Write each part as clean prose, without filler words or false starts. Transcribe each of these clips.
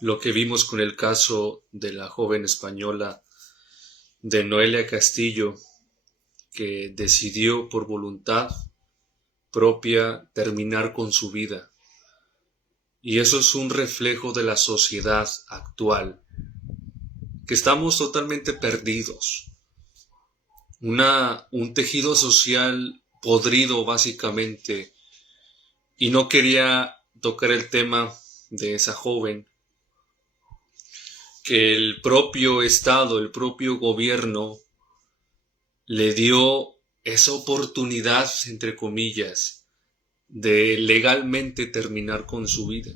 lo que vimos con el caso de la joven española de Noelia Castillo, que decidió por voluntad propia terminar con su vida. Y eso es un reflejo de la sociedad actual, que estamos totalmente perdidos. Un tejido social podrido básicamente. Y no quería tocar el tema de esa joven, que el propio Estado, el propio gobierno, le dio esa oportunidad, entre comillas, de legalmente terminar con su vida.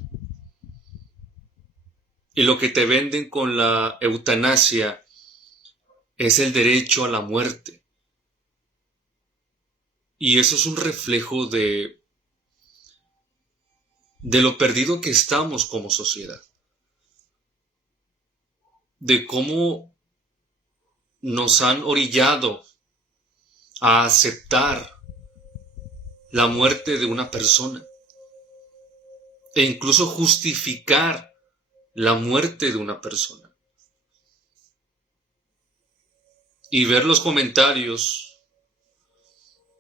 Y lo que te venden con la eutanasia es el derecho a la muerte. Y eso es un reflejo de lo perdido que estamos como sociedad. De cómo nos han orillado a aceptar la muerte de una persona e incluso justificar la muerte de una persona. Y ver los comentarios,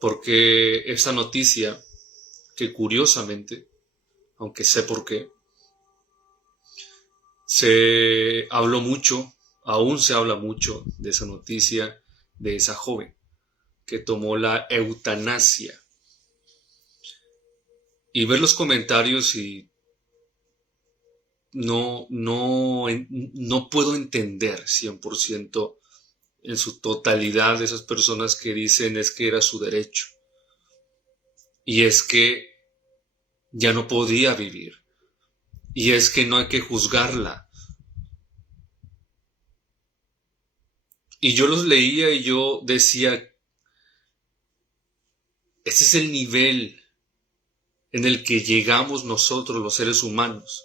porque esa noticia, que curiosamente, aunque sé por qué, se habló mucho, aún se habla mucho de esa noticia de esa joven que tomó la eutanasia. Y ver los comentarios y no puedo entender 100% en su totalidad de esas personas que dicen es que era su derecho. Y es que ya no podía vivir. Y es que no hay que juzgarla. Y yo los leía y yo decía, ese es el nivel en el que llegamos nosotros los seres humanos,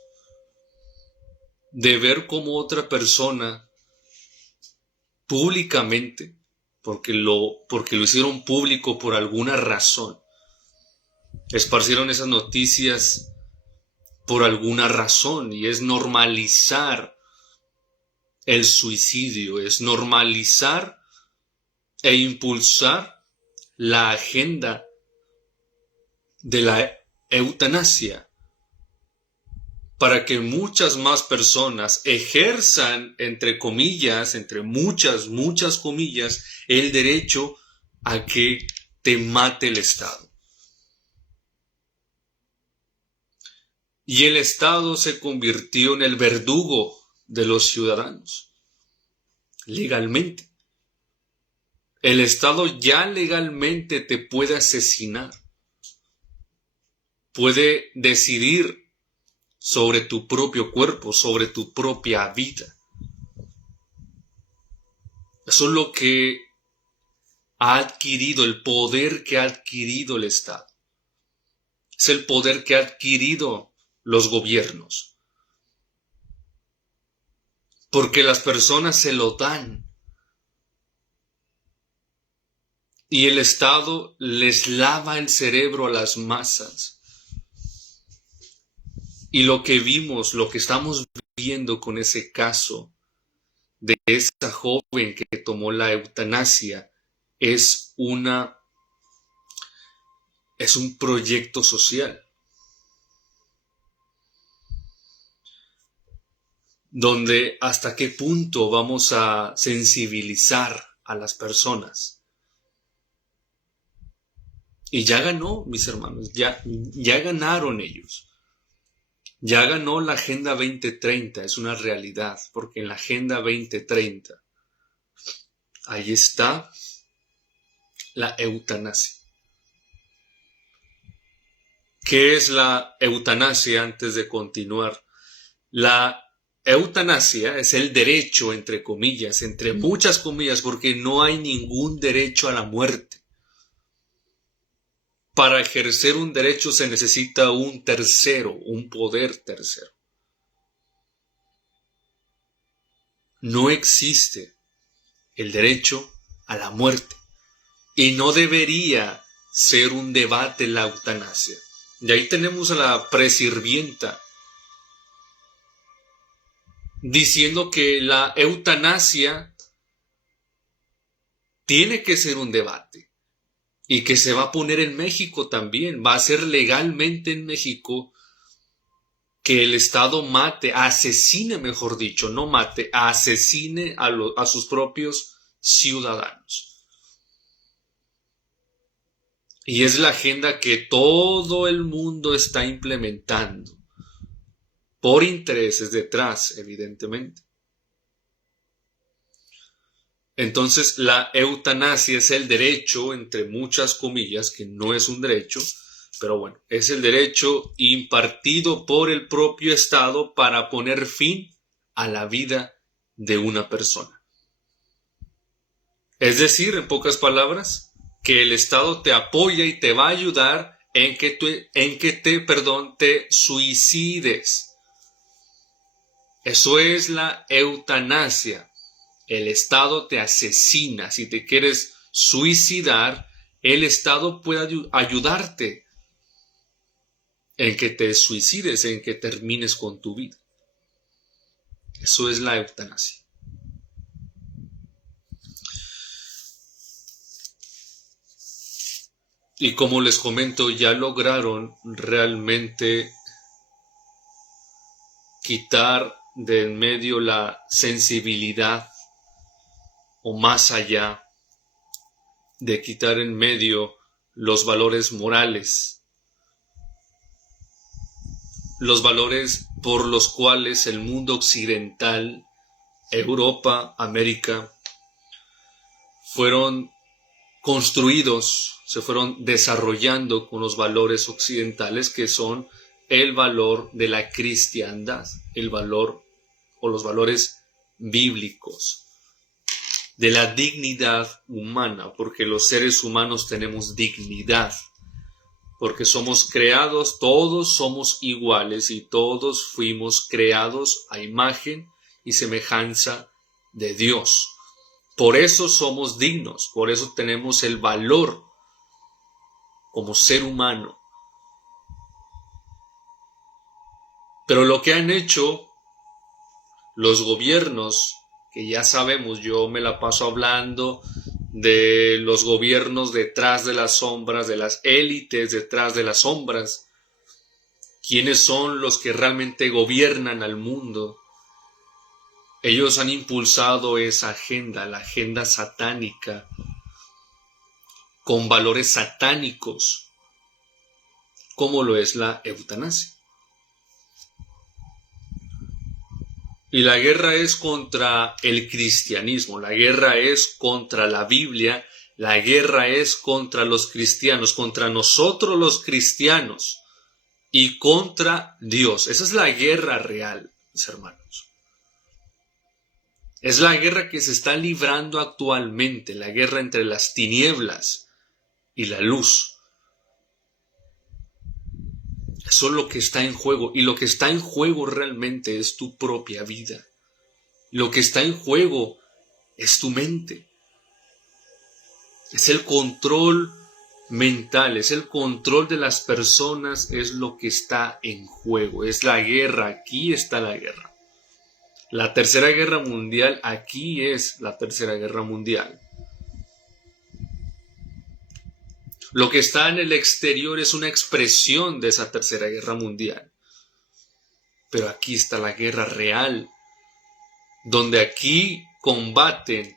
de ver cómo otra persona públicamente, porque lo hicieron público por alguna razón, esparcieron esas noticias por alguna razón, y es normalizar el suicidio, es normalizar e impulsar la agenda de la eutanasia para que muchas más personas ejerzan, entre comillas, entre muchas comillas, el derecho a que te mate el Estado. Y el Estado se convirtió en el verdugo de los ciudadanos, legalmente. El Estado ya legalmente te puede asesinar, puede decidir sobre tu propio cuerpo, sobre tu propia vida. Eso es lo que ha adquirido, el poder que ha adquirido el Estado. Es el poder que ha adquirido los gobiernos. Porque las personas se lo dan. Y el Estado les lava el cerebro a las masas. Y lo que vimos, lo que estamos viendo con ese caso de esa joven que tomó la eutanasia, es un proyecto social. Donde hasta qué punto vamos a sensibilizar a las personas. Y ya ganó, mis hermanos, ya ganaron ellos. Ya ganó la Agenda 2030, es una realidad, porque en la Agenda 2030 ahí está la eutanasia. ¿Qué es la eutanasia antes de continuar? La eutanasia es el derecho, entre comillas, entre muchas comillas, porque no hay ningún derecho a la muerte. Para ejercer un derecho se necesita un tercero, un poder tercero. No existe el derecho a la muerte y no debería ser un debate la eutanasia. Y ahí tenemos a la presirvienta diciendo que la eutanasia tiene que ser un debate y que se va a poner en México también, va a ser legalmente en México que el Estado mate, asesine, mejor dicho, no mate, asesine a sus propios ciudadanos. Y es la agenda que todo el mundo está implementando, por intereses detrás, evidentemente. Entonces, la eutanasia es el derecho, entre muchas comillas, que no es un derecho, pero bueno, es el derecho impartido por el propio Estado para poner fin a la vida de una persona. Es decir, en pocas palabras, que el Estado te apoya y te va a ayudar en que te suicides. Eso es la eutanasia. El Estado te asesina. Si te quieres suicidar, el Estado puede ayudarte en que te suicides, en que termines con tu vida. Eso es la eutanasia. Y como les comento, ya lograron realmente quitar de en medio la sensibilidad, o más allá de quitar en medio los valores morales, los valores por los cuales el mundo occidental, Europa, América, fueron construidos, se fueron desarrollando con los valores occidentales, que son el valor de la cristiandad, el valor o los valores bíblicos, de la dignidad humana, porque los seres humanos tenemos dignidad, porque somos creados, todos somos iguales y todos fuimos creados a imagen y semejanza de Dios. Por eso somos dignos, por eso tenemos el valor como ser humano. Pero lo que han hecho los gobiernos, que ya sabemos, yo me la paso hablando de los gobiernos detrás de las sombras, de las élites detrás de las sombras, quiénes son los que realmente gobiernan al mundo. Ellos han impulsado esa agenda, la agenda satánica, con valores satánicos, como lo es la eutanasia. Y la guerra es contra el cristianismo, la guerra es contra la Biblia, la guerra es contra los cristianos, contra nosotros los cristianos y contra Dios. Esa es la guerra real, mis hermanos. Es la guerra que se está librando actualmente, la guerra entre las tinieblas y la luz. Eso es lo que está en juego, y lo que está en juego realmente es tu propia vida. Lo que está en juego es tu mente. Es el control mental, es el control de las personas, es lo que está en juego. Es la guerra, aquí está la guerra. La tercera guerra mundial, aquí es la tercera guerra mundial. Lo que está en el exterior es una expresión de esa tercera guerra mundial. Pero aquí está la guerra real, donde aquí combaten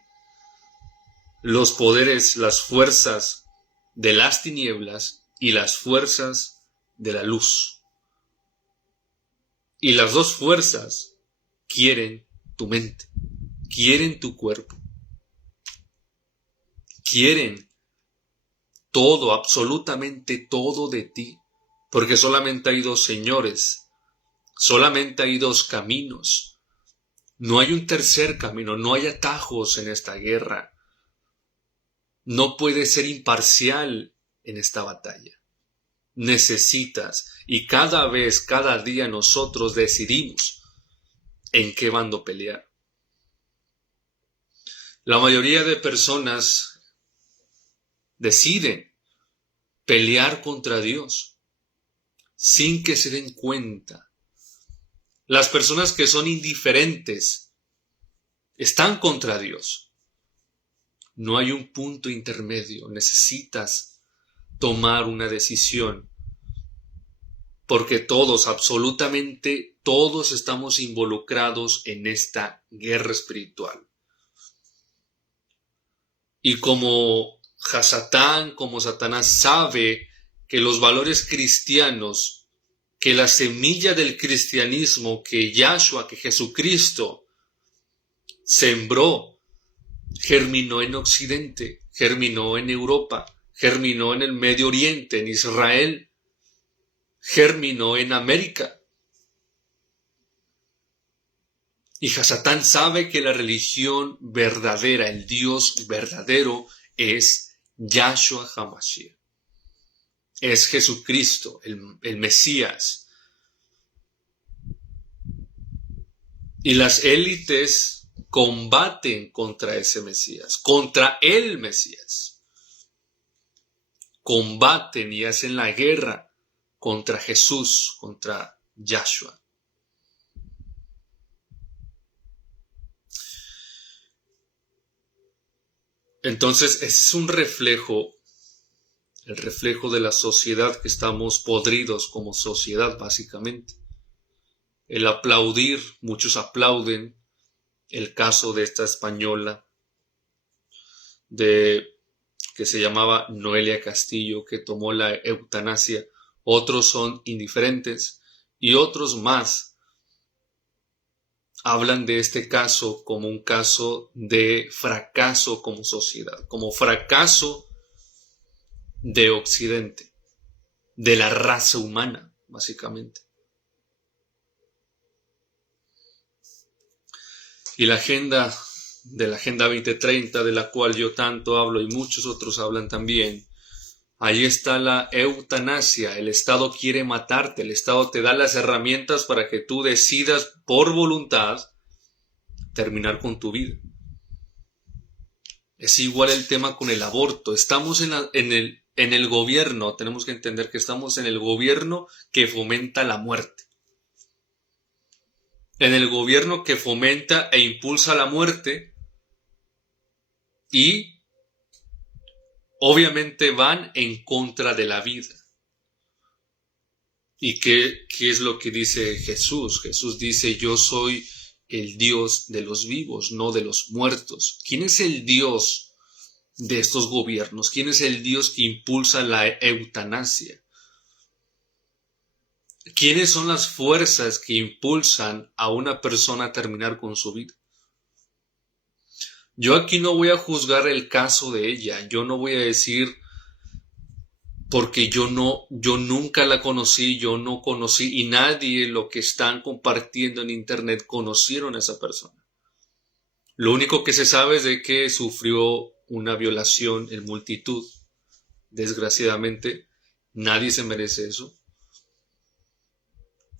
los poderes, las fuerzas de las tinieblas y las fuerzas de la luz. Y las dos fuerzas quieren tu mente, quieren tu cuerpo, quieren todo, absolutamente todo de ti, porque solamente hay dos señores, solamente hay dos caminos, no hay un tercer camino, no hay atajos en esta guerra, no puedes ser imparcial en esta batalla. Necesitas, y cada vez, cada día nosotros decidimos en qué bando pelear. La mayoría de personas deciden pelear contra Dios sin que se den cuenta Las personas que son indiferentes están contra Dios. No hay un punto intermedio. Necesitas tomar una decisión. Porque todos, absolutamente todos, estamos involucrados en esta guerra espiritual. Y como Hasatán, como Satanás sabe que los valores cristianos, que la semilla del cristianismo, que Yahshua, que Jesucristo sembró, germinó en Occidente, germinó en Europa, germinó en el Medio Oriente, en Israel, germinó en América. Y Hasatán sabe que la religión verdadera, el Dios verdadero, es Yahshua HaMashiach. Es Jesucristo, el Mesías. Y las élites combaten contra ese Mesías, contra el Mesías. Combaten y hacen la guerra contra Jesús, contra Yahshua. Entonces, ese es un reflejo, el reflejo de la sociedad, que estamos podridos como sociedad, básicamente. El aplaudir, muchos aplauden el caso de esta española que se llamaba Noelia Castillo, que tomó la eutanasia. Otros son indiferentes y otros más hablan de este caso como un caso de fracaso como sociedad, como fracaso de Occidente, de la raza humana, básicamente. Y la Agenda 2030, de la cual yo tanto hablo y muchos otros hablan también, ahí está la eutanasia. El Estado quiere matarte, el Estado te da las herramientas para que tú decidas por voluntad terminar con tu vida. Es igual el tema con el aborto. Estamos en el gobierno, tenemos que entender que estamos en el gobierno que fomenta la muerte. En el gobierno que fomenta e impulsa la muerte, y obviamente van en contra de la vida. ¿Y qué es lo que dice Jesús? Jesús dice: yo soy el Dios de los vivos, no de los muertos. ¿Quién es el Dios de estos gobiernos? ¿Quién es el Dios que impulsa la eutanasia? ¿Quiénes son las fuerzas que impulsan a una persona a terminar con su vida? Yo aquí no voy a juzgar el caso de ella. Yo no voy a decir, porque yo nunca la conocí, yo no conocí, y nadie, lo que están compartiendo en internet, conocieron a esa persona. Lo único que se sabe es de que sufrió una violación en multitud. Desgraciadamente, nadie se merece eso.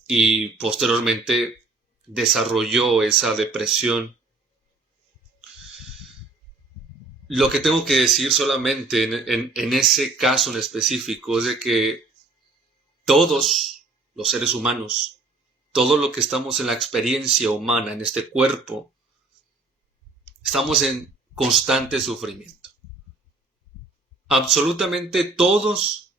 Y posteriormente desarrolló esa depresión. Lo que tengo que decir solamente en ese caso en específico es de que todos los seres humanos, todo lo que estamos en la experiencia humana, en este cuerpo, estamos en constante sufrimiento. Absolutamente todos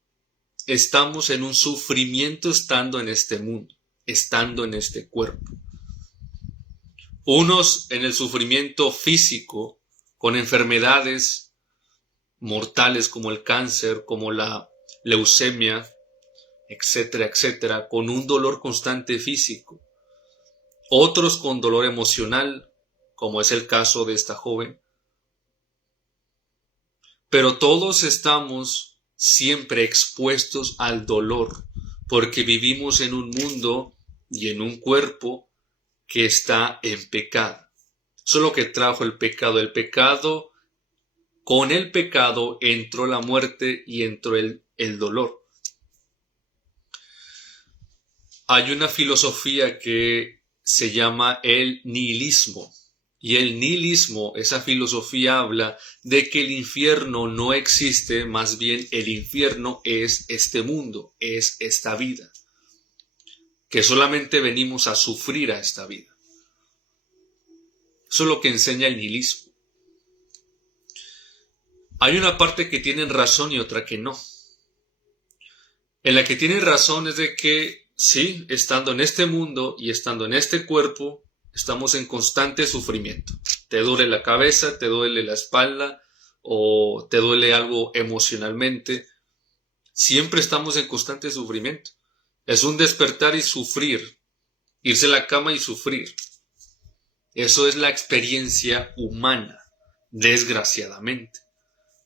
estamos en un sufrimiento estando en este mundo, estando en este cuerpo. Unos en el sufrimiento físico, con enfermedades mortales como el cáncer, como la leucemia, etcétera, etcétera, con un dolor constante físico. Otros con dolor emocional, como es el caso de esta joven. Pero todos estamos siempre expuestos al dolor, porque vivimos en un mundo y en un cuerpo que está en pecado. Eso es lo que trajo el pecado. El pecado, con el pecado entró la muerte y entró el dolor. Hay una filosofía que se llama el nihilismo. Y el nihilismo, esa filosofía habla de que el infierno no existe, más bien el infierno es este mundo, es esta vida. que solamente venimos a sufrir a esta vida. Eso es lo que enseña el nihilismo. Hay una parte que tienen razón y otra que no. En la que tienen razón es de que sí, estando en este mundo y estando en este cuerpo, estamos en constante sufrimiento. Te duele la cabeza, te duele la espalda o te duele algo emocionalmente. Siempre estamos en constante sufrimiento. Es un despertar y sufrir. Irse a la cama y sufrir. Eso es la experiencia humana, desgraciadamente.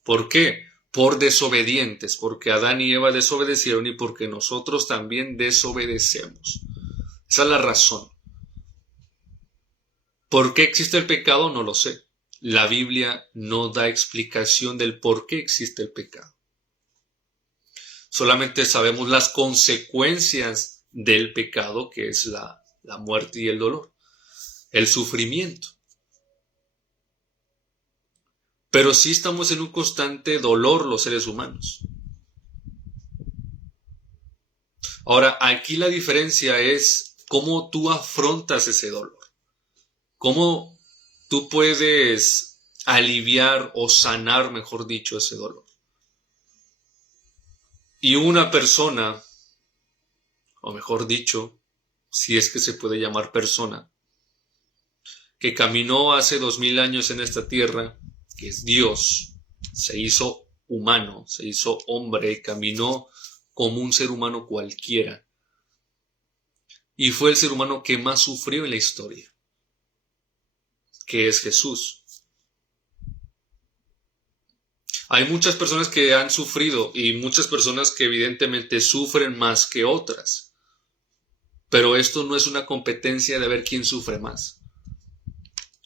¿Por qué? Por desobedientes, porque Adán y Eva desobedecieron y porque nosotros también desobedecemos. Esa es la razón. ¿Por qué existe el pecado? No lo sé. La Biblia no da explicación del por qué existe el pecado. Solamente sabemos las consecuencias del pecado, que es la muerte y el dolor, el sufrimiento. Pero sí estamos en un constante dolor los seres humanos. Ahora, aquí la diferencia es cómo tú afrontas ese dolor. Cómo tú puedes aliviar o sanar, mejor dicho, ese dolor. Y una persona, o mejor dicho, si es que se puede llamar persona, que caminó hace 2000 años en esta tierra, que es Dios, se hizo humano, se hizo hombre, caminó como un ser humano cualquiera. Y fue el ser humano que más sufrió en la historia, que es Jesús. Hay muchas personas que han sufrido y muchas personas que evidentemente sufren más que otras. Pero esto no es una competencia de ver quién sufre más.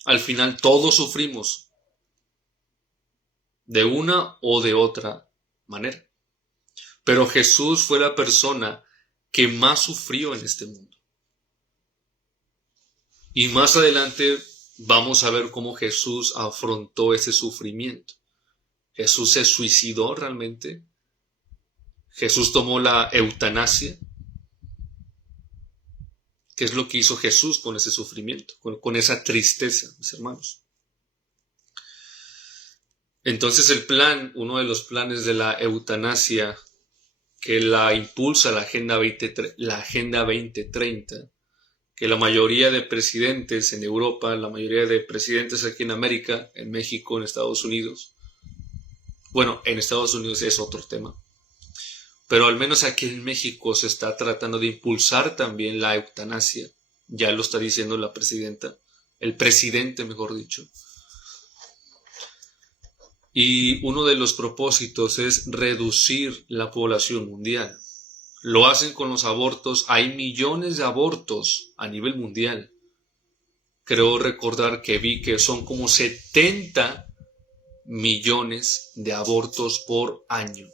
Al final todos sufrimos de una o de otra manera. Pero Jesús fue la persona que más sufrió en este mundo. Y más adelante vamos a ver cómo Jesús afrontó ese sufrimiento. Jesús se suicidó realmente. Jesús tomó la eutanasia. ¿Qué es lo que hizo Jesús con ese sufrimiento, con esa tristeza, mis hermanos? Entonces uno de los planes de la eutanasia que la impulsa la Agenda 2030, que la mayoría de presidentes en Europa, la mayoría de presidentes aquí en América, en México, en Estados Unidos, bueno, en Estados Unidos es otro tema, pero al menos aquí en México se está tratando de impulsar también la eutanasia, ya lo está diciendo la presidenta, el presidente mejor dicho. Y uno de los propósitos es reducir la población mundial. Lo hacen con los abortos. Hay millones de abortos a nivel mundial. Creo recordar que vi que son como 70 millones de abortos por año.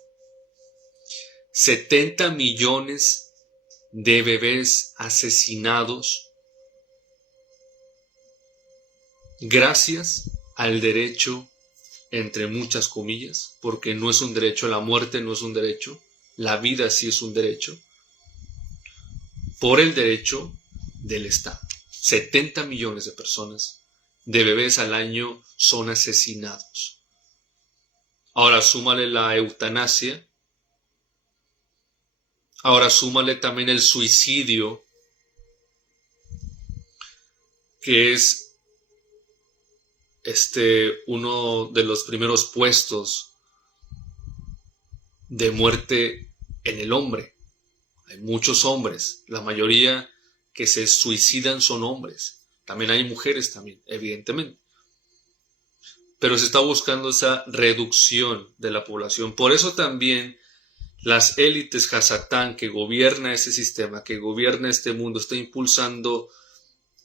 70 millones de bebés asesinados gracias al derecho, entre muchas comillas, porque no es un derecho, la muerte no es un derecho, la vida sí es un derecho, por el derecho del Estado. 70 millones de personas, de bebés al año, son asesinados. Ahora súmale la eutanasia, ahora súmale también el suicidio, que es uno de los primeros puestos de muerte en el hombre. Hay muchos hombres, la mayoría que se suicidan son hombres. También hay mujeres también, evidentemente. Pero se está buscando esa reducción de la población. Por eso también las élites Hasatán que gobierna ese sistema, que gobierna este mundo, está impulsando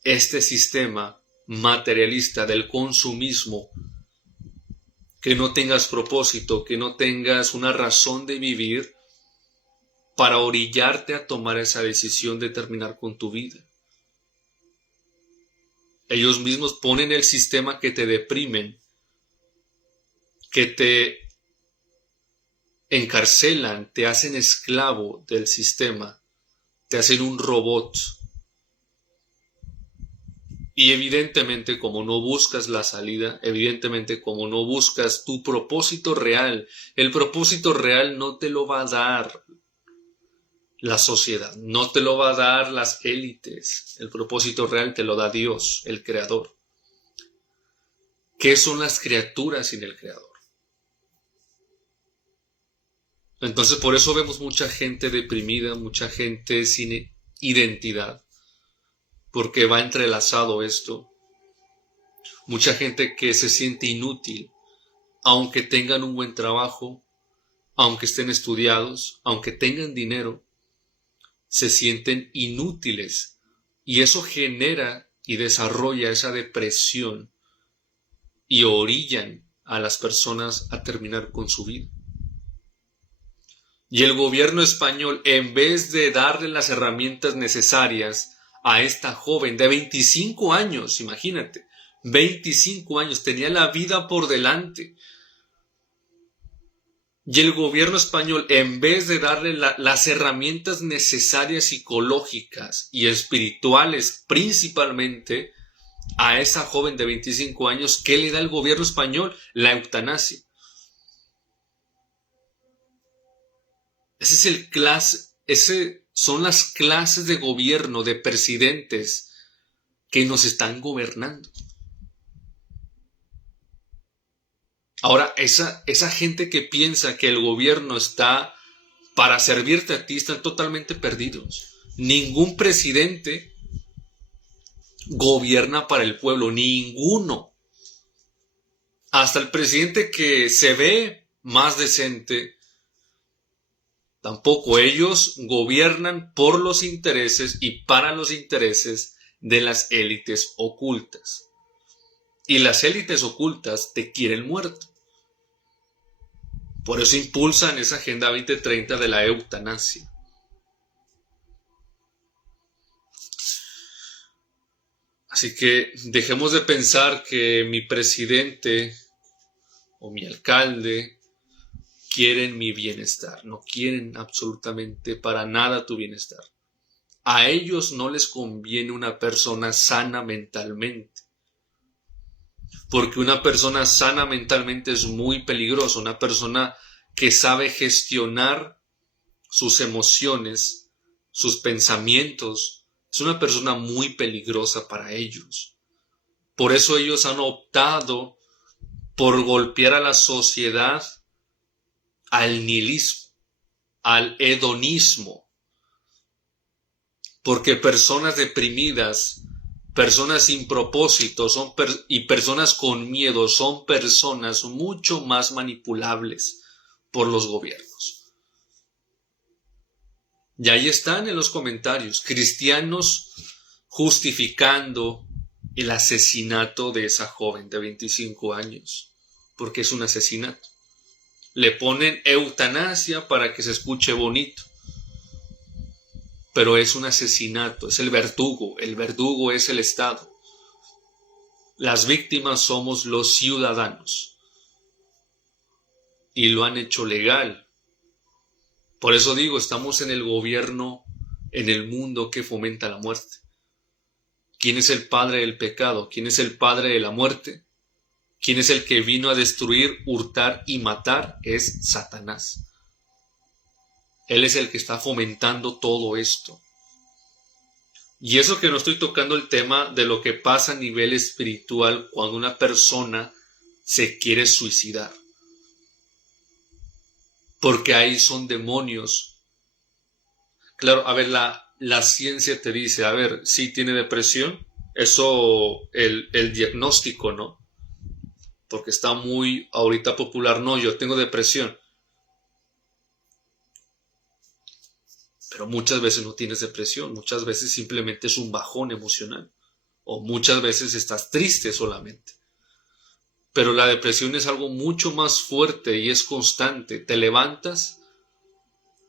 este sistema materialista del consumismo, que no tengas propósito, que no tengas una razón de vivir para orillarte a tomar esa decisión de terminar con tu vida. Ellos mismos ponen el sistema que te deprimen, que te encarcelan, te hacen esclavo del sistema, te hacen un robot. Y evidentemente, como no buscas la salida, evidentemente, como no buscas tu propósito real, el propósito real no te lo va a dar la sociedad, no te lo va a dar las élites. El propósito real te lo da Dios, el Creador. ¿Qué son las criaturas sin el Creador? Entonces, por eso vemos mucha gente deprimida, mucha gente sin identidad, porque va entrelazado esto. Mucha gente que se siente inútil, aunque tengan un buen trabajo, aunque estén estudiados, aunque tengan dinero, se sienten inútiles. Y eso genera y desarrolla esa depresión y orillan a las personas a terminar con su vida. Y el gobierno español, en vez de darle las herramientas necesarias a esta joven de 25 años, imagínate, 25 años, tenía la vida por delante. Y el gobierno español, en vez de darle las herramientas necesarias psicológicas y espirituales principalmente a esa joven de 25 años, ¿qué le da el gobierno español? La eutanasia. Ese son las clases de gobierno, de presidentes que nos están gobernando. Ahora, esa gente que piensa que el gobierno está para servirte a ti, están totalmente perdidos. Ningún presidente gobierna para el pueblo, ninguno. Hasta el presidente que se ve más decente, tampoco. Ellos gobiernan por los intereses y para los intereses de las élites ocultas. Y las élites ocultas te quieren muerto. Por eso impulsan esa Agenda 2030 de la eutanasia. Así que dejemos de pensar que mi presidente o mi alcalde quieren mi bienestar. No quieren absolutamente para nada tu bienestar. A ellos no les conviene una persona sana mentalmente. Porque una persona sana mentalmente es muy peligrosa. Una persona que sabe gestionar sus emociones, sus pensamientos, es una persona muy peligrosa para ellos. Por eso ellos han optado por golpear a la sociedad al nihilismo, al hedonismo. Porque personas deprimidas, personas sin propósito y personas con miedo son personas mucho más manipulables por los gobiernos. Y ahí están en los comentarios, cristianos justificando el asesinato de esa joven de 25 años, porque es un asesinato. Le ponen eutanasia para que se escuche bonito, pero es un asesinato, es el verdugo es el Estado. Las víctimas somos los ciudadanos y lo han hecho legal. Por eso digo, estamos en el gobierno, en el mundo que fomenta la muerte. ¿Quién es el padre del pecado? ¿Quién es el padre de la muerte? ¿Quién es el que vino a destruir, hurtar y matar? Es Satanás. Él es el que está fomentando todo esto. Y eso que no estoy tocando el tema de lo que pasa a nivel espiritual cuando una persona se quiere suicidar. Porque ahí son demonios. Claro, a ver, la ciencia te dice, a ver, sí tiene depresión. Eso, el diagnóstico, ¿no? Porque está muy ahorita popular, no, yo tengo depresión. Pero muchas veces no tienes depresión, muchas veces simplemente es un bajón emocional. O muchas veces estás triste solamente. Pero la depresión es algo mucho más fuerte y es constante. Te levantas,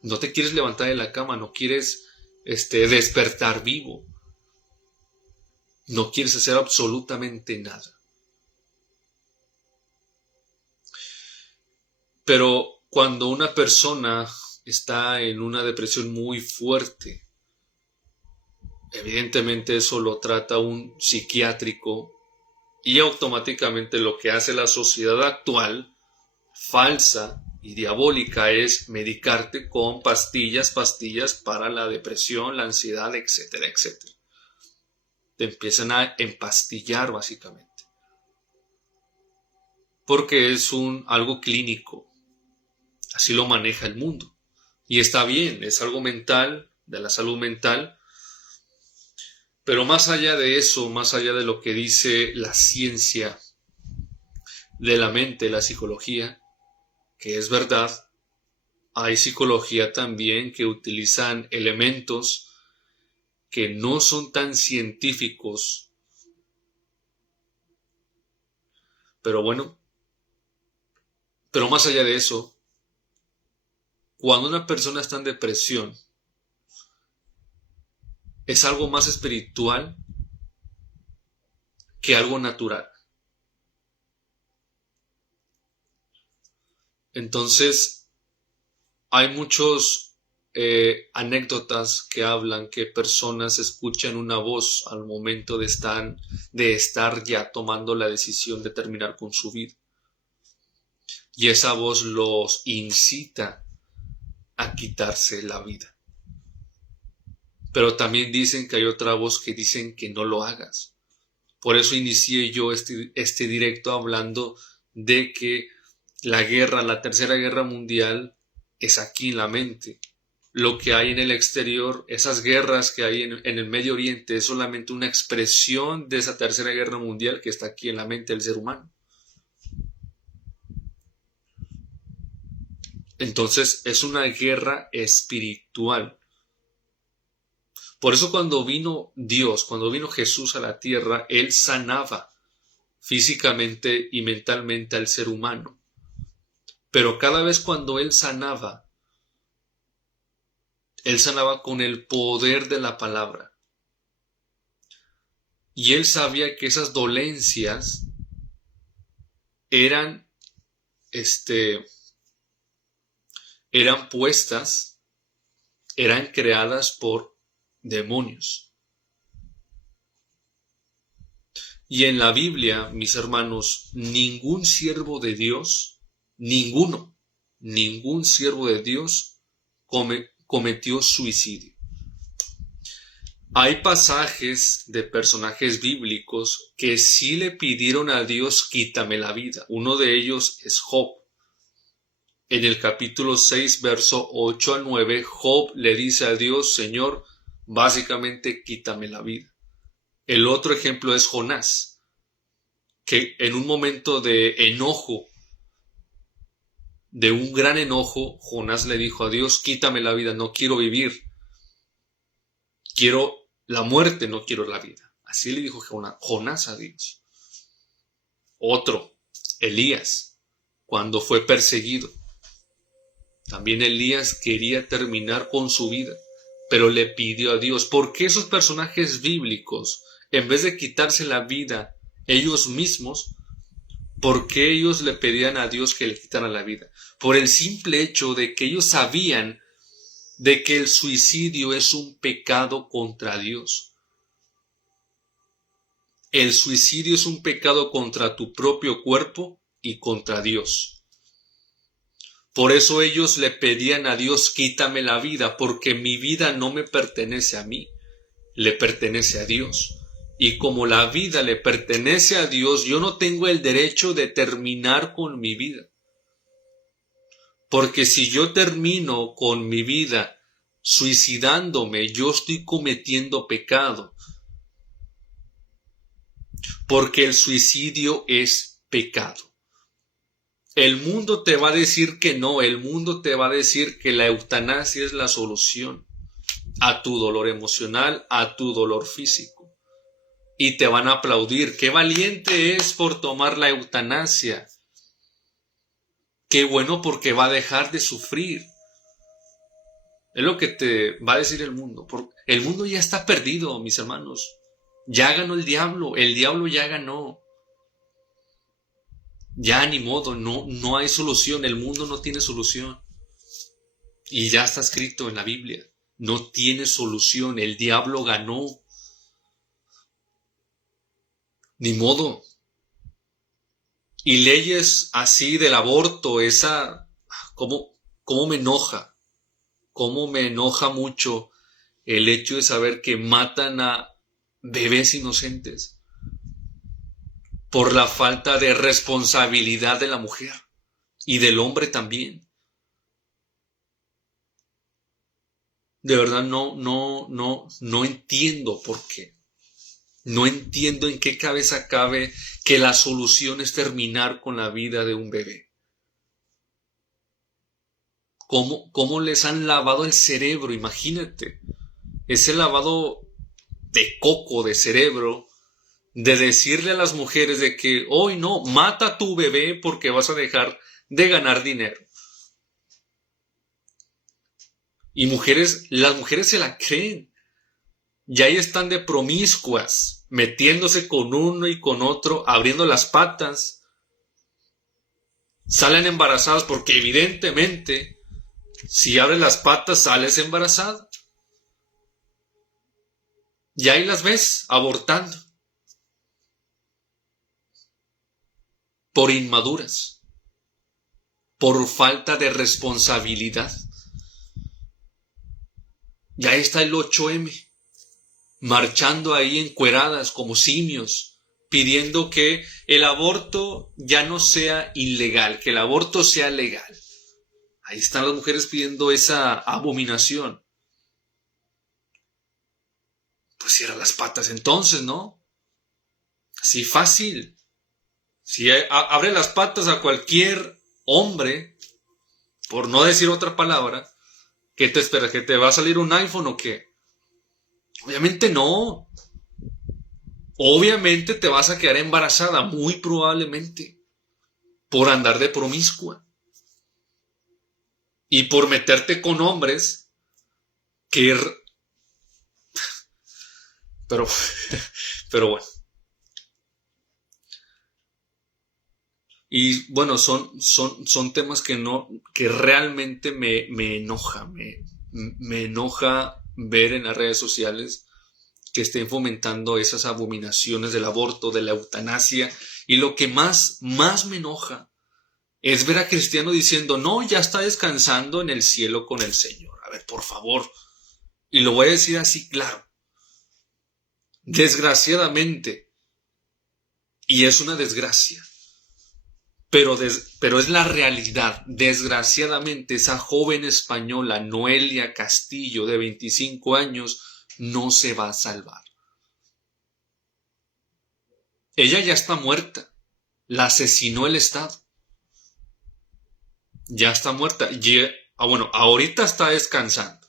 no te quieres levantar de la cama, no quieres despertar vivo. No quieres hacer absolutamente nada. Pero cuando una persona está en una depresión muy fuerte, evidentemente eso lo trata un psiquiátrico y automáticamente lo que hace la sociedad actual, falsa y diabólica, es medicarte con pastillas para la depresión, la ansiedad, etcétera, etcétera. Te empiezan a empastillar básicamente. Porque es algo clínico. Así lo maneja el mundo. Y está bien, es algo mental, de la salud mental. Pero más allá de eso, más allá de lo que dice la ciencia de la mente, la psicología, que es verdad, hay psicología también que utilizan elementos que no son tan científicos. Pero bueno, pero más allá de eso, cuando una persona está en depresión, es algo más espiritual que algo natural. Entonces, hay muchos anécdotas que hablan que personas escuchan una voz al momento de estar ya tomando la decisión de terminar con su vida. Y esa voz los incita a quitarse la vida. Pero también dicen que hay otra voz que dicen que no lo hagas. Por eso inicié yo este directo hablando de que la Tercera Guerra Mundial es aquí en la mente. Lo que hay en el exterior, esas guerras que hay en el Medio Oriente, es solamente una expresión de esa Tercera Guerra Mundial que está aquí en la mente del ser humano. Entonces es una guerra espiritual. Por eso cuando vino Dios, cuando vino Jesús a la tierra, Él sanaba físicamente y mentalmente al ser humano. Pero cada vez cuando Él sanaba con el poder de la palabra. Y Él sabía que esas dolencias eran puestas, eran creadas por demonios. Y en la Biblia, mis hermanos, ningún siervo de Dios, ningún siervo de Dios cometió suicidio. Hay pasajes de personajes bíblicos que sí le pidieron a Dios, quítame la vida. Uno de ellos es Job. En el capítulo 6, verso 8 al 9, Job le dice a Dios, Señor, básicamente quítame la vida. El otro ejemplo es Jonás, que en un momento de enojo, de un gran enojo, Jonás le dijo a Dios, quítame la vida, no quiero vivir. Quiero la muerte, no quiero la vida. Así le dijo Jonás a Dios. Otro, Elías, cuando fue perseguido. También Elías quería terminar con su vida, pero le pidió a Dios. ¿Por qué esos personajes bíblicos, en vez de quitarse la vida ellos mismos, por qué ellos le pedían a Dios que le quitara la vida? Por el simple hecho de que ellos sabían de que el suicidio es un pecado contra Dios. El suicidio es un pecado contra tu propio cuerpo y contra Dios. Por eso ellos le pedían a Dios, quítame la vida, porque mi vida no me pertenece a mí, le pertenece a Dios. Y como la vida le pertenece a Dios, yo no tengo el derecho de terminar con mi vida. Porque si yo termino con mi vida suicidándome, yo estoy cometiendo pecado. Porque el suicidio es pecado. El mundo te va a decir que no, el mundo te va a decir que la eutanasia es la solución a tu dolor emocional, a tu dolor físico. Y te van a aplaudir. ¡Qué valiente es por tomar la eutanasia! ¡Qué bueno porque va a dejar de sufrir! Es lo que te va a decir el mundo. El mundo ya está perdido, mis hermanos. Ya ganó el diablo ya ganó. Ya ni modo, no hay solución, el mundo no tiene solución. Y ya está escrito en la Biblia, no tiene solución, el diablo ganó. Ni modo. Y leyes así del aborto, ¿cómo me enoja? ¿Cómo me enoja mucho el hecho de saber que matan a bebés inocentes por la falta de responsabilidad de la mujer y del hombre también? De verdad no entiendo por qué. No entiendo en qué cabeza cabe que la solución es terminar con la vida de un bebé. ¿Cómo les han lavado el cerebro? Imagínate. Ese lavado de coco de cerebro de decirle a las mujeres de que hoy no, mata a tu bebé porque vas a dejar de ganar dinero. Y las mujeres se la creen. Y ahí están de promiscuas, metiéndose con uno y con otro, abriendo las patas. Salen embarazadas porque evidentemente, si abres las patas, sales embarazada. Y ahí las ves abortando. Por inmaduras. Por falta de responsabilidad. Y ahí está el 8M. Marchando ahí encueradas como simios, pidiendo que el aborto ya no sea ilegal, que el aborto sea legal. Ahí están las mujeres pidiendo esa abominación. Pues cierra las patas entonces, ¿no? Así fácil. Si abre las patas a cualquier hombre, por no decir otra palabra, ¿qué te esperas? ¿Que te va a salir un iPhone o qué? Obviamente no. Obviamente te vas a quedar embarazada, muy probablemente, por andar de promiscua. Y por meterte con hombres que... Pero bueno. Y bueno, son temas que realmente me enoja. Me enoja ver en las redes sociales que estén fomentando esas abominaciones del aborto, de la eutanasia. Y lo que más me enoja es ver a Cristiano diciendo, no, ya está descansando en el cielo con el Señor. A ver, por favor. Y lo voy a decir así claro. Desgraciadamente, y es una desgracia, pero es la realidad. Desgraciadamente, esa joven española, Noelia Castillo, de 25 años, no se va a salvar. Ella ya está muerta. La asesinó el Estado. Ya está muerta. Bueno, ahorita está descansando.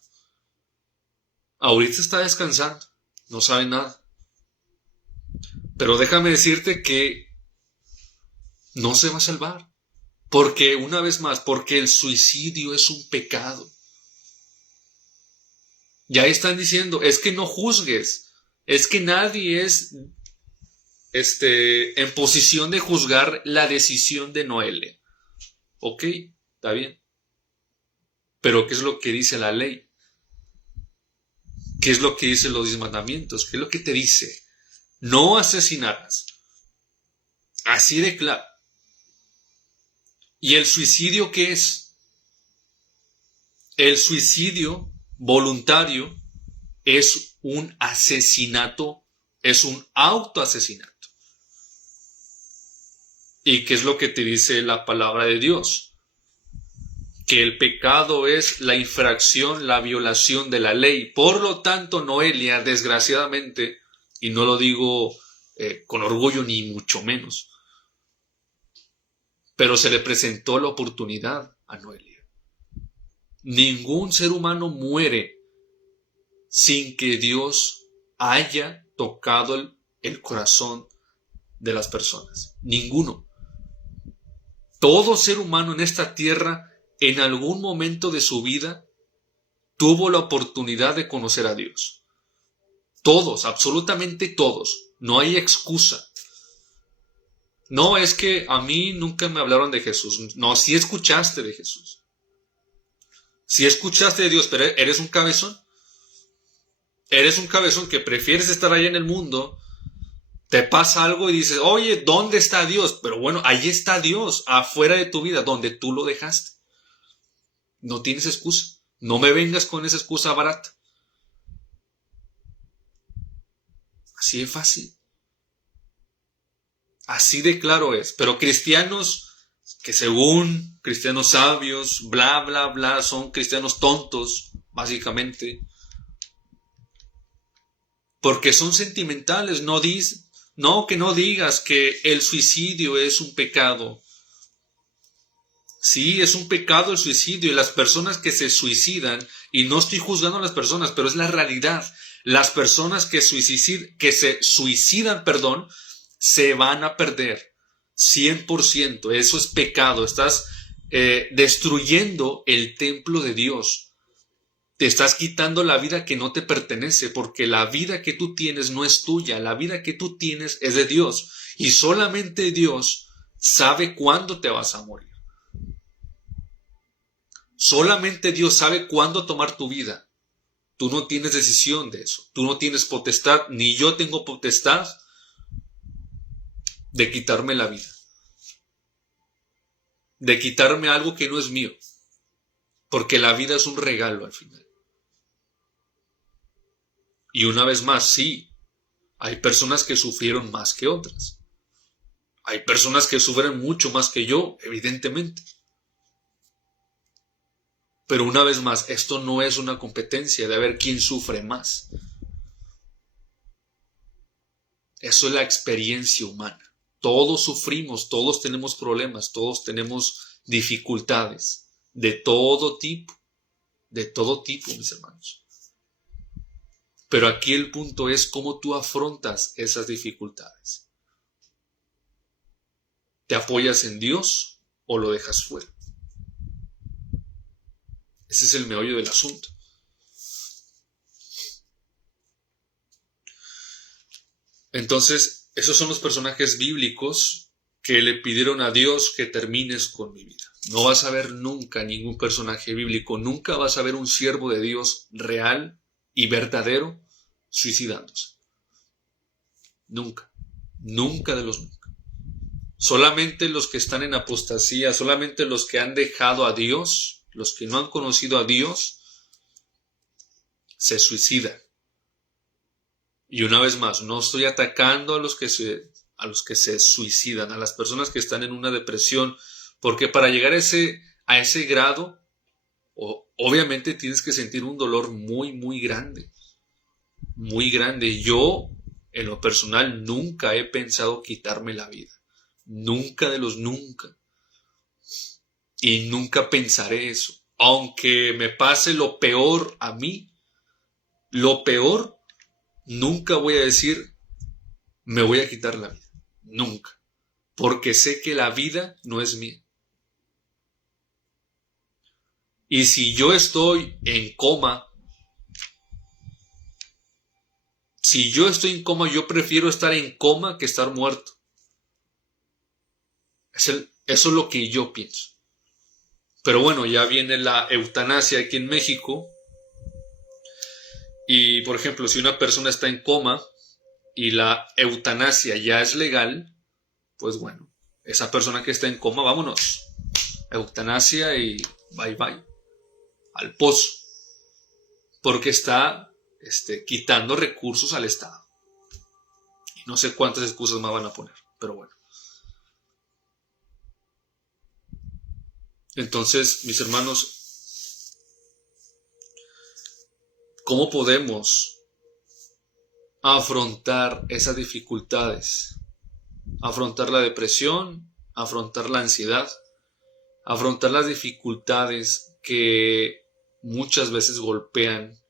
No sabe nada. Pero déjame decirte que no se va a salvar. Porque, una vez más, porque el suicidio es un pecado. Ya están diciendo, es que no juzgues. Es que nadie es en posición de juzgar la decisión de Noelia. Ok, está bien. Pero ¿qué es lo que dice la ley? ¿Qué es lo que dicen los 10 mandamientos? ¿Qué es lo que te dice? No asesinarás. Así de claro. ¿Y el suicidio qué es? El suicidio voluntario es un asesinato, es un autoasesinato. ¿Y qué es lo que te dice la palabra de Dios? Que el pecado es la infracción, la violación de la ley. Por lo tanto, Noelia, desgraciadamente, y no lo digo con orgullo ni mucho menos, pero se le presentó la oportunidad a Noelia. Ningún ser humano muere sin que Dios haya tocado el corazón de las personas. Ninguno. Todo ser humano en esta tierra, en algún momento de su vida, tuvo la oportunidad de conocer a Dios. Todos, absolutamente todos. No hay excusa. No, es que a mí nunca me hablaron de Jesús. No, sí escuchaste de Jesús. Sí escuchaste de Dios, pero eres un cabezón. Eres un cabezón que prefieres estar ahí en el mundo Te pasa algo y dices, oye, ¿dónde está Dios? Pero bueno, ahí está Dios, afuera de tu vida, donde tú lo dejaste. No tienes excusa. No me vengas con esa excusa barata. Así de fácil. Así de claro es. Pero cristianos que según cristianos sabios, bla, bla, bla, son cristianos tontos, básicamente. Porque son sentimentales. Que no digas que el suicidio es un pecado. Sí, es un pecado el suicidio y las personas que se suicidan, y no estoy juzgando a las personas, pero es la realidad. Las personas que se suicidan, se van a perder 100%. Eso es pecado. Estás destruyendo el templo de Dios. Te estás quitando la vida que no te pertenece, porque la vida que tú tienes no es tuya. La vida que tú tienes es de Dios. Y solamente Dios sabe cuándo te vas a morir. Solamente Dios sabe cuándo tomar tu vida. Tú no tienes decisión de eso. Tú no tienes potestad, ni yo tengo potestad de quitarme la vida. De quitarme algo que no es mío. Porque la vida es un regalo al final. Y una vez más, sí, hay personas que sufrieron más que otras. Hay personas que sufren mucho más que yo, evidentemente. Pero una vez más, esto no es una competencia de ver quién sufre más. Eso es la experiencia humana. Todos sufrimos, todos tenemos problemas, todos tenemos dificultades de todo tipo, mis hermanos. Pero aquí el punto es cómo tú afrontas esas dificultades. ¿Te apoyas en Dios o lo dejas fuera? Ese es el meollo del asunto. Entonces, esos son los personajes bíblicos que le pidieron a Dios que termines con mi vida. No vas a ver nunca ningún personaje bíblico, nunca vas a ver un siervo de Dios real y verdadero suicidándose. Nunca. Nunca de los nunca. Solamente los que están en apostasía, solamente los que han dejado a Dios, los que no han conocido a Dios, se suicidan. Y una vez más, no estoy atacando a los que se suicidan, a las personas que están en una depresión, porque para llegar a ese grado, obviamente tienes que sentir un dolor muy, muy grande. Muy grande. Yo, en lo personal, nunca he pensado quitarme la vida. Nunca de los nunca. Y nunca pensaré eso. Aunque me pase lo peor a mí, lo peor, nunca voy a decir, me voy a quitar la vida. Nunca. Porque sé que la vida no es mía. Y si yo estoy en coma, yo prefiero estar en coma que estar muerto. Eso es lo que yo pienso. Pero bueno, ya viene la eutanasia aquí en México. Y, por ejemplo, si una persona está en coma y la eutanasia ya es legal, pues bueno, esa persona que está en coma, vámonos. Eutanasia y bye bye. Al pozo. Porque está quitando recursos al Estado. Y no sé cuántas excusas más van a poner, pero bueno. Entonces, mis hermanos, ¿cómo podemos afrontar esas dificultades? Afrontar la depresión, afrontar la ansiedad, afrontar las dificultades que muchas veces golpean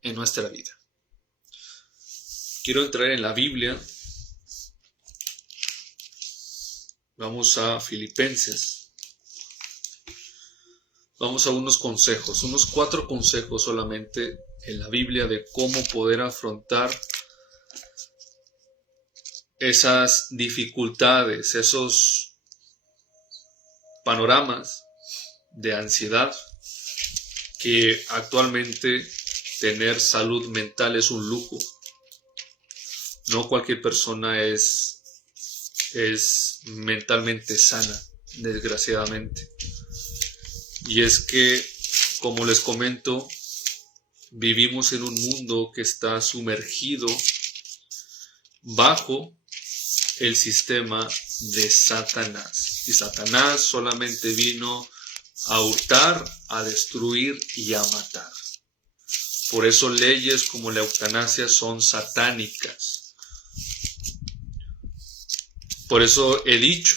en nuestra vida. Quiero entrar en la Biblia. Vamos a Filipenses. Vamos a unos 4 consejos solamente en la Biblia de cómo poder afrontar esas dificultades, esos panoramas de ansiedad, que actualmente tener salud mental es un lujo. No cualquier persona es mentalmente sana, desgraciadamente. Y es que, como les comento, vivimos en un mundo que está sumergido bajo el sistema de Satanás. Y Satanás solamente vino a hurtar, a destruir y a matar. Por eso leyes como la eutanasia son satánicas. Por eso he dicho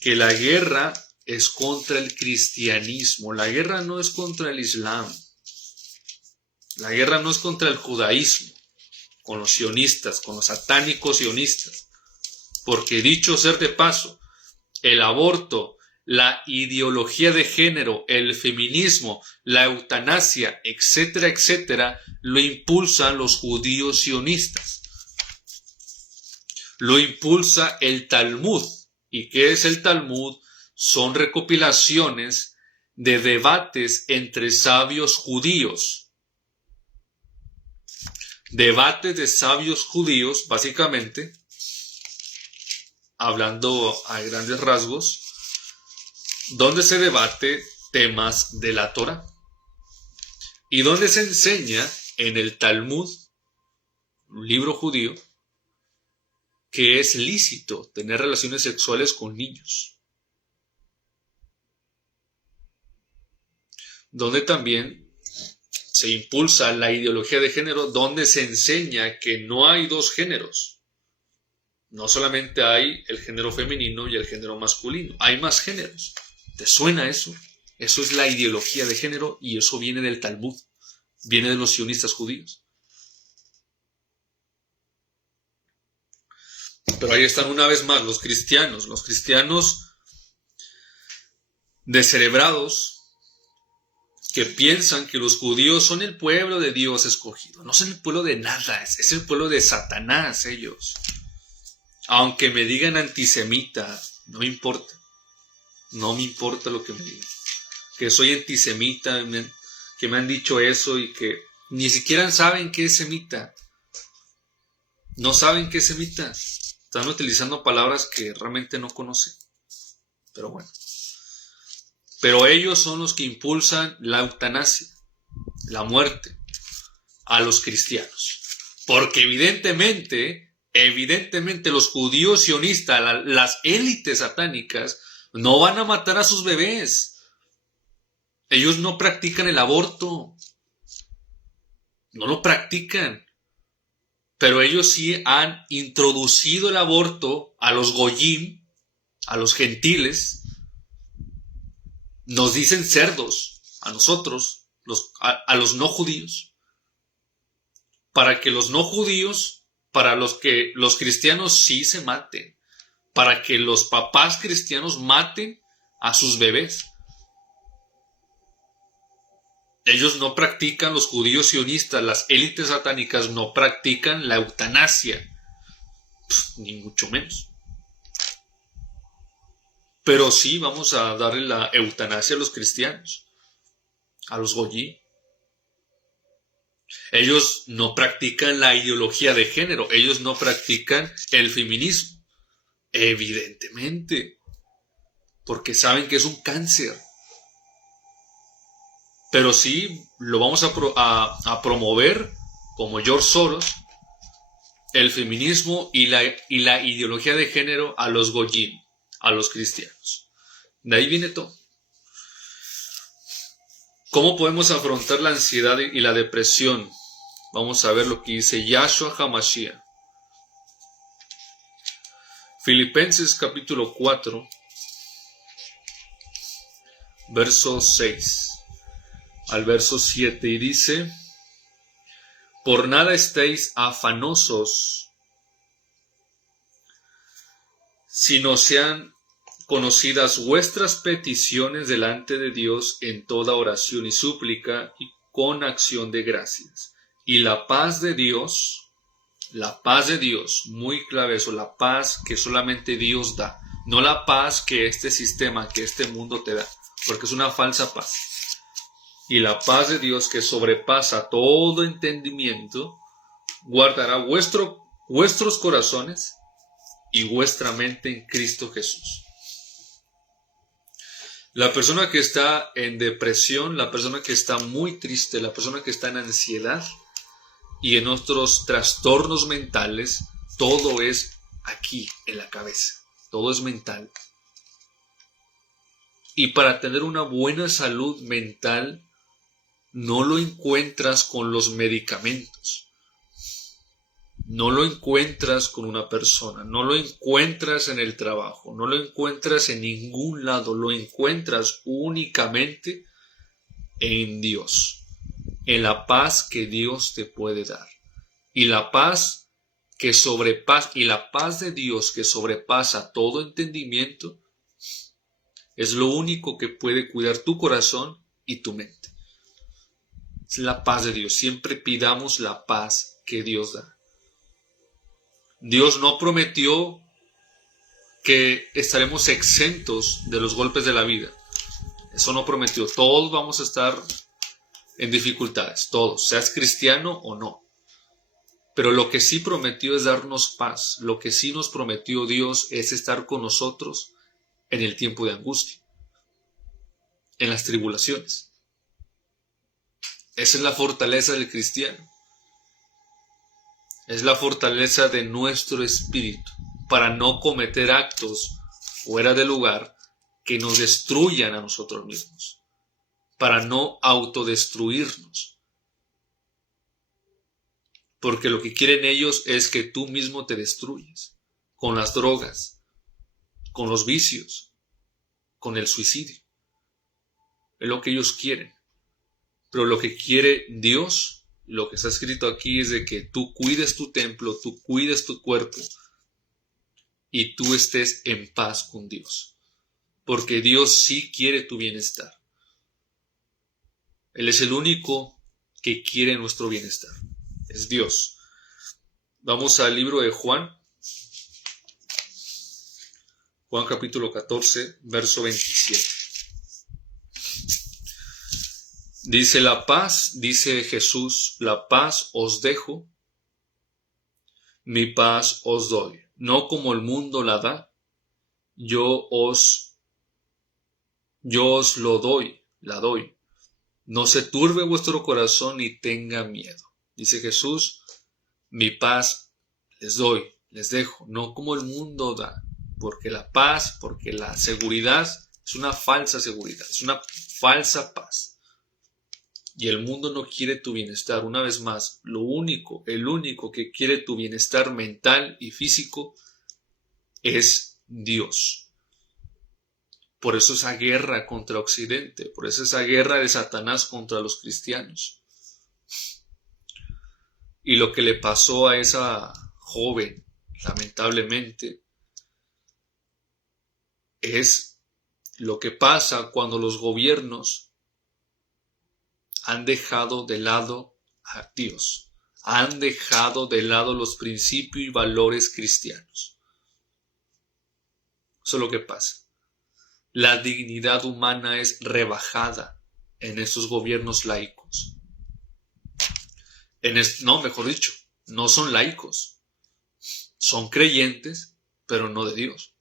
que la guerra es contra el cristianismo. La guerra no es contra el islam. La guerra no es contra el judaísmo, con los sionistas, con los satánicos sionistas. Porque dicho ser de paso, el aborto, la ideología de género, el feminismo, la eutanasia, etcétera, etcétera, lo impulsan los judíos sionistas. Lo impulsa el Talmud. ¿Y qué es el Talmud? Son recopilaciones de debates entre sabios judíos. Debates de sabios judíos, básicamente, hablando a grandes rasgos, donde se debate temas de la Torá y donde se enseña en el Talmud, un libro judío, que es lícito tener relaciones sexuales con niños. Donde también se impulsa la ideología de género, donde se enseña que no hay dos géneros. No solamente hay el género femenino y el género masculino, hay más géneros. ¿Te suena eso? Eso es la ideología de género y eso viene del Talmud, viene de los sionistas judíos. Pero ahí están una vez más los cristianos descerebrados, que piensan que los judíos son el pueblo de Dios escogido. No son el pueblo de nada, es el pueblo de Satanás ellos. Aunque me digan antisemita, no me importa. No me importa lo que me digan. Que soy antisemita, que me han dicho eso y que ni siquiera saben qué es semita. No saben qué es semita. Están utilizando palabras que realmente no conocen. Pero bueno. Pero ellos son los que impulsan la eutanasia, la muerte, a los cristianos. Porque evidentemente los judíos sionistas, las élites satánicas, no van a matar a sus bebés. Ellos no practican el aborto. No lo practican. Pero ellos sí han introducido el aborto a los goyim, a los gentiles. Nos dicen cerdos a nosotros, a los no judíos. Para que los no judíos, para los que los cristianos sí se maten. Para que los papás cristianos maten a sus bebés. Ellos no practican, los judíos sionistas, las élites satánicas no practican la eutanasia. Ni mucho menos. Pero sí vamos a darle la eutanasia a los cristianos, a los goyí. Ellos no practican la ideología de género, ellos no practican el feminismo. Evidentemente, porque saben que es un cáncer. Pero sí lo vamos a promover, como George Soros, el feminismo y la ideología de género a los goyim, a los cristianos. De ahí viene todo. ¿Cómo podemos afrontar la ansiedad y la depresión? Vamos a ver lo que dice Yahshua HaMashiach. Filipenses capítulo 4, verso 6 al verso 7, y dice: por nada estéis afanosos, sino sean conocidas vuestras peticiones delante de Dios en toda oración y súplica y con acción de gracias. Y la paz de Dios, muy clave eso, la paz que solamente Dios da, no la paz que este sistema, que este mundo te da, porque es una falsa paz. Y la paz de Dios que sobrepasa todo entendimiento, guardará vuestro vuestros corazones y vuestra mente en Cristo Jesús. La persona que está en depresión, la persona que está muy triste, la persona que está en ansiedad y en otros trastornos mentales, todo es aquí, en la cabeza. Todo es mental. Y para tener una buena salud mental, no lo encuentras con los medicamentos. No lo encuentras con una persona, no lo encuentras en el trabajo, no lo encuentras en ningún lado, lo encuentras únicamente en Dios, en la paz que Dios te puede dar. Y la paz de Dios que sobrepasa todo entendimiento es lo único que puede cuidar tu corazón y tu mente. Es la paz de Dios. Siempre pidamos la paz que Dios da. Dios no prometió que estaremos exentos de los golpes de la vida. Eso no prometió. Todos vamos a estar en dificultades, todos, seas cristiano o no. Pero lo que sí prometió es darnos paz. Lo que sí nos prometió Dios es estar con nosotros en el tiempo de angustia, en las tribulaciones. Esa es la fortaleza del cristiano. Es la fortaleza de nuestro espíritu para no cometer actos fuera de lugar que nos destruyan a nosotros mismos, para no autodestruirnos. Porque lo que quieren ellos es que tú mismo te destruyas con las drogas, con los vicios, con el suicidio. Es lo que ellos quieren. Pero lo que quiere Dios, lo que está escrito aquí, es de que tú cuides tu templo, tú cuides tu cuerpo y tú estés en paz con Dios. Porque Dios sí quiere tu bienestar. Él es el único que quiere nuestro bienestar. Es Dios. Vamos al libro de Juan. Juan capítulo 14, verso 27. Dice la paz, dice Jesús, la paz os dejo, mi paz os doy. No como el mundo la da, yo os lo doy, la doy. No se turbe vuestro corazón ni tenga miedo. Dice Jesús, mi paz les doy, les dejo, no como el mundo da. Porque la paz, porque la seguridad es una falsa seguridad, es una falsa paz. Y el mundo no quiere tu bienestar. Una vez más, el único que quiere tu bienestar mental y físico es Dios. Por eso esa guerra contra Occidente, por eso esa guerra de Satanás contra los cristianos. Y lo que le pasó a esa joven, lamentablemente, es lo que pasa cuando los gobiernos han dejado de lado a Dios, han dejado de lado los principios y valores cristianos. Eso es lo que pasa. La dignidad humana es rebajada en estos gobiernos laicos. Mejor dicho, no son laicos. Son creyentes, pero no de Dios.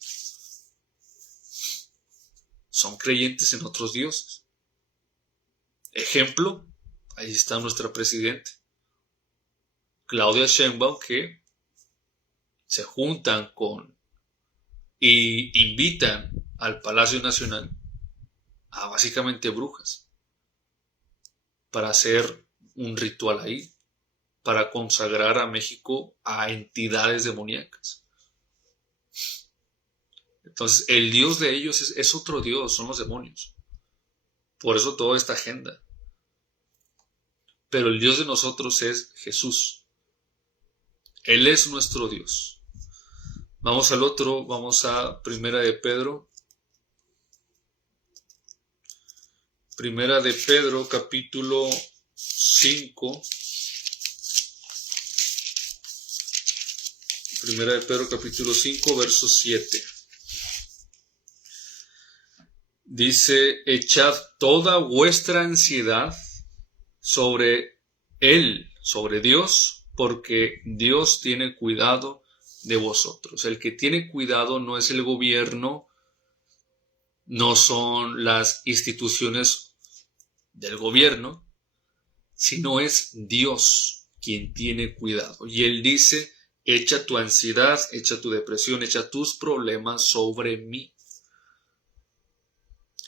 Son creyentes en otros dioses. Ejemplo, ahí está nuestra presidenta, Claudia Sheinbaum, que se juntan y invitan al Palacio Nacional a básicamente brujas para hacer un ritual ahí, para consagrar a México a entidades demoníacas. Entonces, el Dios de ellos es otro Dios, son los demonios. Por eso toda esta agenda. Pero el Dios de nosotros es Jesús. Él es nuestro Dios. Vamos al otro, vamos a Primera de Pedro. Primera de Pedro, capítulo 5. Primera de Pedro, capítulo 5, verso 7. Dice, echad toda vuestra ansiedad sobre Él, sobre Dios, porque Dios tiene cuidado de vosotros. El que tiene cuidado no es el gobierno, no son las instituciones del gobierno, sino es Dios quien tiene cuidado. Y Él dice, echa tu ansiedad, echa tu depresión, echa tus problemas sobre mí.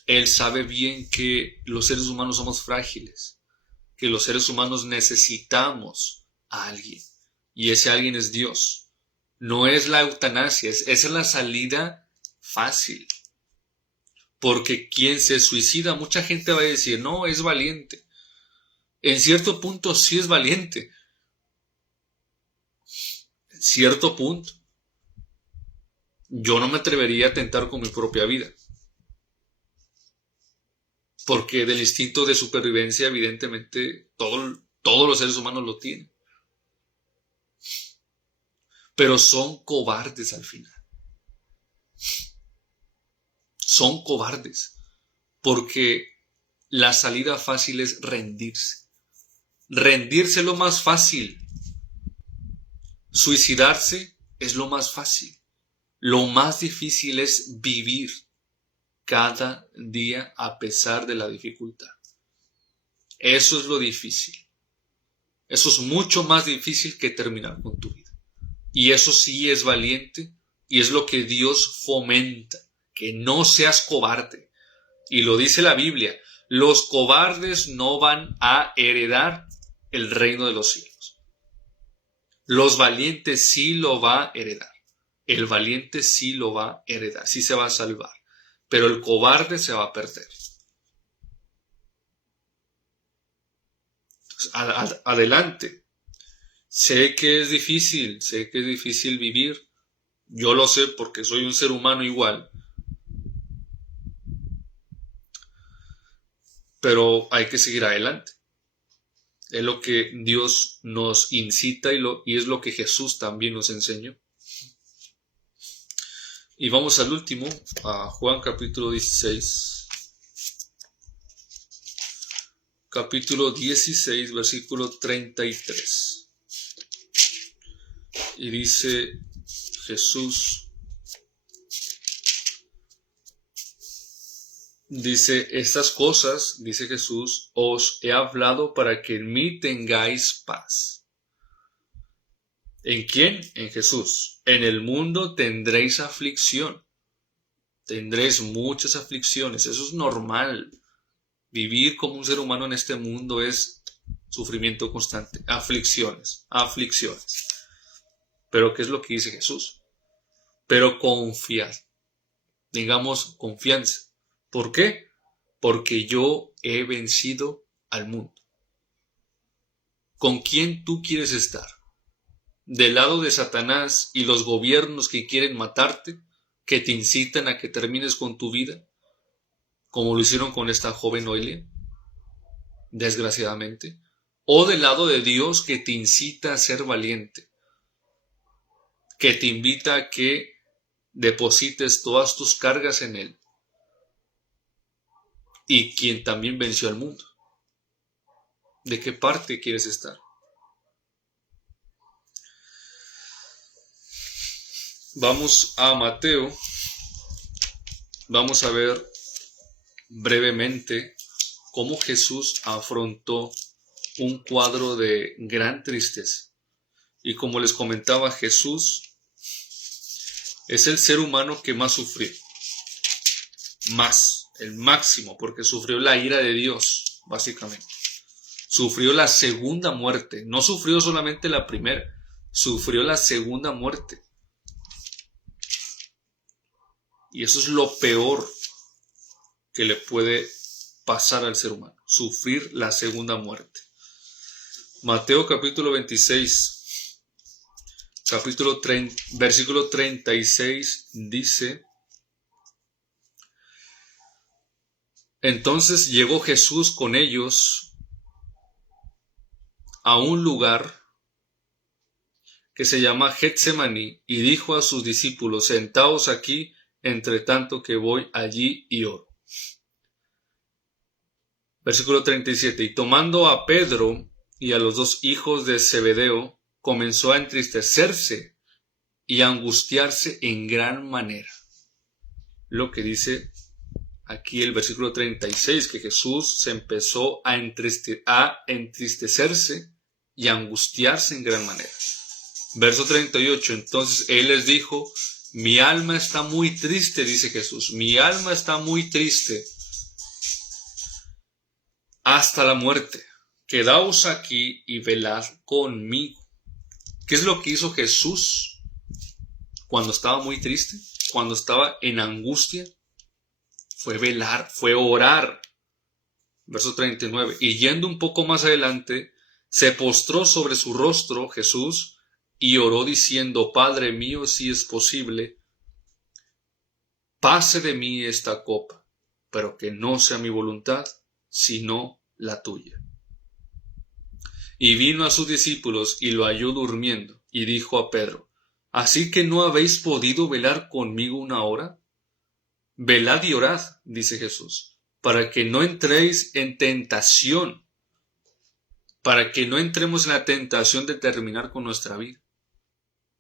Él sabe bien que los seres humanos somos frágiles, que los seres humanos necesitamos a alguien. Y ese alguien es Dios. No es la eutanasia, esa es la salida fácil. Porque quien se suicida, mucha gente va a decir, no, es valiente. En cierto punto sí es valiente. En cierto punto. Yo no me atrevería a atentar con mi propia vida. Porque del instinto de supervivencia, evidentemente, todos los seres humanos lo tienen. Pero son cobardes al final. Son cobardes. Porque la salida fácil es rendirse. Rendirse es lo más fácil. Suicidarse es lo más fácil. Lo más difícil es vivir cada día a pesar de la dificultad. Eso es lo difícil. Eso es mucho más difícil que terminar con tu vida. Y eso sí es valiente y es lo que Dios fomenta, que no seas cobarde. Y lo dice la Biblia, los cobardes no van a heredar el reino de los cielos. Los valientes sí lo va a heredar. El valiente sí lo va a heredar, sí se va a salvar. Pero el cobarde se va a perder. Entonces, adelante. Sé que es difícil vivir. Yo lo sé porque soy un ser humano igual. Pero hay que seguir adelante. Es lo que Dios nos incita y es lo que Jesús también nos enseñó. Y vamos al último, a Juan capítulo 16. Capítulo 16, versículo 33. Y dice Jesús, dice, estas cosas, dice Jesús, os he hablado para que en mí tengáis paz. ¿En quién? En Jesús. En el mundo tendréis aflicción. Tendréis muchas aflicciones. Eso es normal. Vivir como un ser humano en este mundo es sufrimiento constante. Aflicciones. Pero ¿qué es lo que dice Jesús? Pero confiad. Digamos confianza. ¿Por qué? Porque yo he vencido al mundo. ¿Con quién tú quieres estar? ¿Del lado de Satanás y los gobiernos que quieren matarte, que te incitan a que termines con tu vida, como lo hicieron con esta joven Noelia, desgraciadamente? ¿O del lado de Dios, que te incita a ser valiente, que te invita a que deposites todas tus cargas en Él, y quien también venció al mundo? ¿De qué parte quieres estar? Vamos a Mateo. Vamos a ver brevemente cómo Jesús afrontó un cuadro de gran tristeza. Y como les comentaba, Jesús es el ser humano que más sufrió. Más, el máximo, porque sufrió la ira de Dios, básicamente. Sufrió la segunda muerte. No sufrió solamente la primera, sufrió la segunda muerte. Y eso es lo peor que le puede pasar al ser humano, sufrir la segunda muerte. Mateo capítulo 26, versículo 36 dice: entonces llegó Jesús con ellos a un lugar que se llama Getsemaní y dijo a sus discípulos: sentaos aquí, entre tanto que voy allí y oro. Versículo 37. Y tomando a Pedro y a los dos hijos de Zebedeo comenzó a entristecerse y a angustiarse en gran manera. Lo que dice aquí el versículo 36, que Jesús se empezó a entristecerse y a angustiarse en gran manera. Verso 38, entonces Él les dijo, mi alma está muy triste, dice Jesús, mi alma está muy triste hasta la muerte. Quedaos aquí y velad conmigo. ¿Qué es lo que hizo Jesús cuando estaba muy triste? Cuando estaba en angustia, fue velar, fue orar. Verso 39. Y yendo un poco más adelante, se postró sobre su rostro Jesús y oró diciendo, Padre mío, si es posible, pase de mí esta copa, pero que no sea mi voluntad, sino la tuya. Y vino a sus discípulos y lo halló durmiendo, y dijo a Pedro, ¿así que no habéis podido velar conmigo una hora? Velad y orad, dice Jesús, para que no entréis en tentación, para que no entremos en la tentación de terminar con nuestra vida.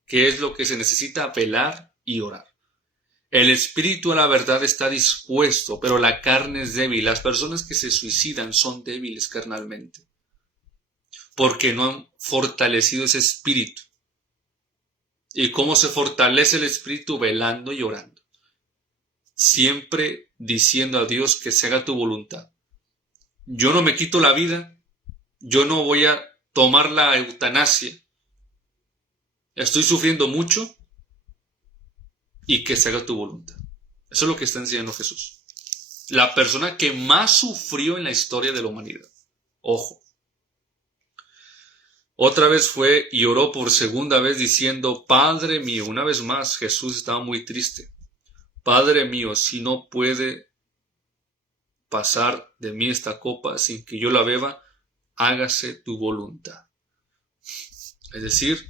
¿Qué es lo que se necesita? Velar y orar. El espíritu a la verdad está dispuesto, pero la carne es débil. Las personas que se suicidan son débiles carnalmente, porque no han fortalecido ese espíritu. ¿Y cómo se fortalece el espíritu? Velando y orando. Siempre diciendo a Dios que se haga tu voluntad. Yo no me quito la vida, yo no voy a tomar la eutanasia. Estoy sufriendo mucho y que se haga tu voluntad. Eso es lo que está enseñando Jesús. La persona que más sufrió en la historia de la humanidad. Ojo. Otra vez fue y oró por segunda vez diciendo, Padre mío, una vez más Jesús estaba muy triste. Padre mío, si no puede pasar de mí esta copa sin que yo la beba, hágase tu voluntad. Es decir,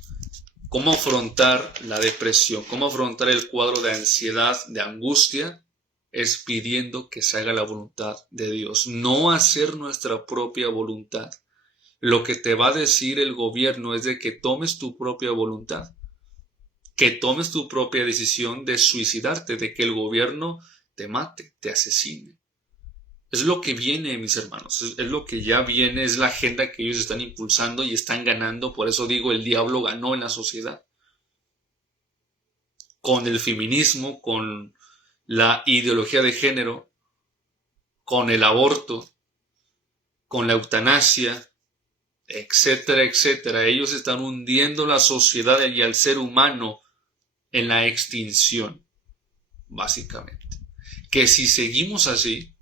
cómo afrontar la depresión, cómo afrontar el cuadro de ansiedad, de angustia, es pidiendo que se haga la voluntad de Dios, no hacer nuestra propia voluntad. Lo que te va a decir el gobierno es de que tomes tu propia voluntad, que tomes tu propia decisión de suicidarte, de que el gobierno te mate, te asesine. Es lo que viene, mis hermanos, es lo que ya viene, es la agenda que ellos están impulsando y están ganando. Por eso digo, el diablo ganó en la sociedad. Con el feminismo, con la ideología de género, con el aborto, con la eutanasia, etcétera, etcétera. Ellos están hundiendo la sociedad y al ser humano en la extinción, básicamente. Que si seguimos así,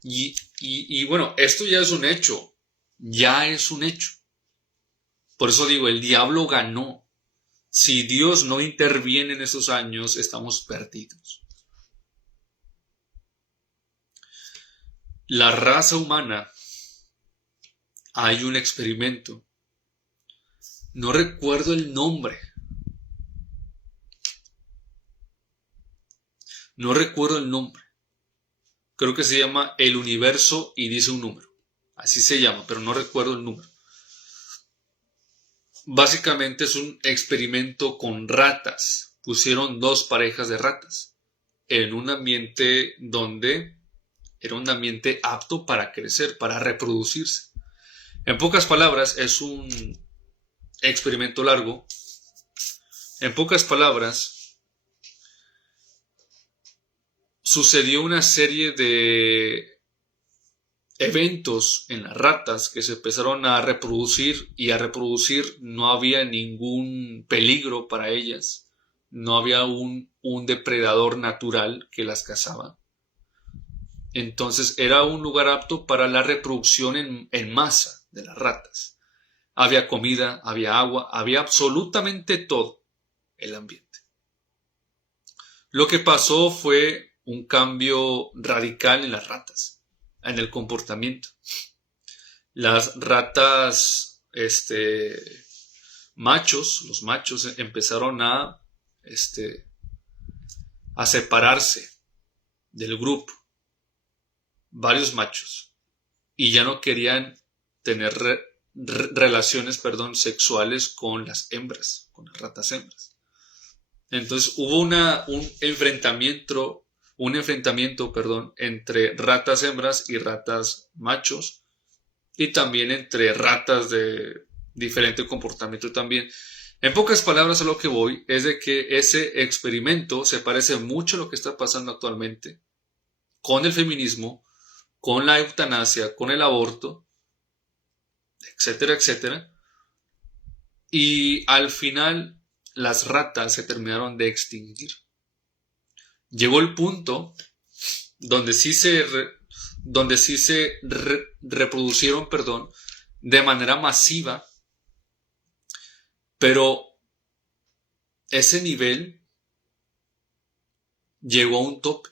y bueno, esto ya es un hecho, Por eso digo, el diablo ganó. Si Dios no interviene en esos años, estamos perdidos. La raza humana, hay un experimento, no recuerdo el nombre, creo que se llama El Universo y dice un número, así se llama, pero no recuerdo el número. Básicamente es un experimento con ratas. Pusieron 2 parejas de ratas en un ambiente donde era un ambiente apto para crecer, para reproducirse. En pocas palabras, es un experimento largo. En pocas palabras, sucedió una serie de eventos en las ratas que se empezaron a reproducir y a reproducir. No había ningún peligro para ellas, no había un depredador natural que las cazaba. Entonces era un lugar apto para la reproducción en masa de las ratas. Había comida, había agua, había absolutamente todo el ambiente. Lo que pasó fue un cambio radical en las ratas, en el comportamiento. Las ratas, los machos empezaron a separarse del grupo, varios machos, y ya no querían tener relaciones, sexuales con las hembras, con las ratas hembras. Entonces hubo un enfrentamiento, entre ratas hembras y ratas machos, y también entre ratas de diferente comportamiento también. En pocas palabras, a lo que voy es de que ese experimento se parece mucho a lo que está pasando actualmente con el feminismo, con la eutanasia, con el aborto, etcétera, etcétera. Y al final las ratas se terminaron de extinguir. Llegó el punto donde sí se reproducieron, de manera masiva, pero ese nivel llegó a un tope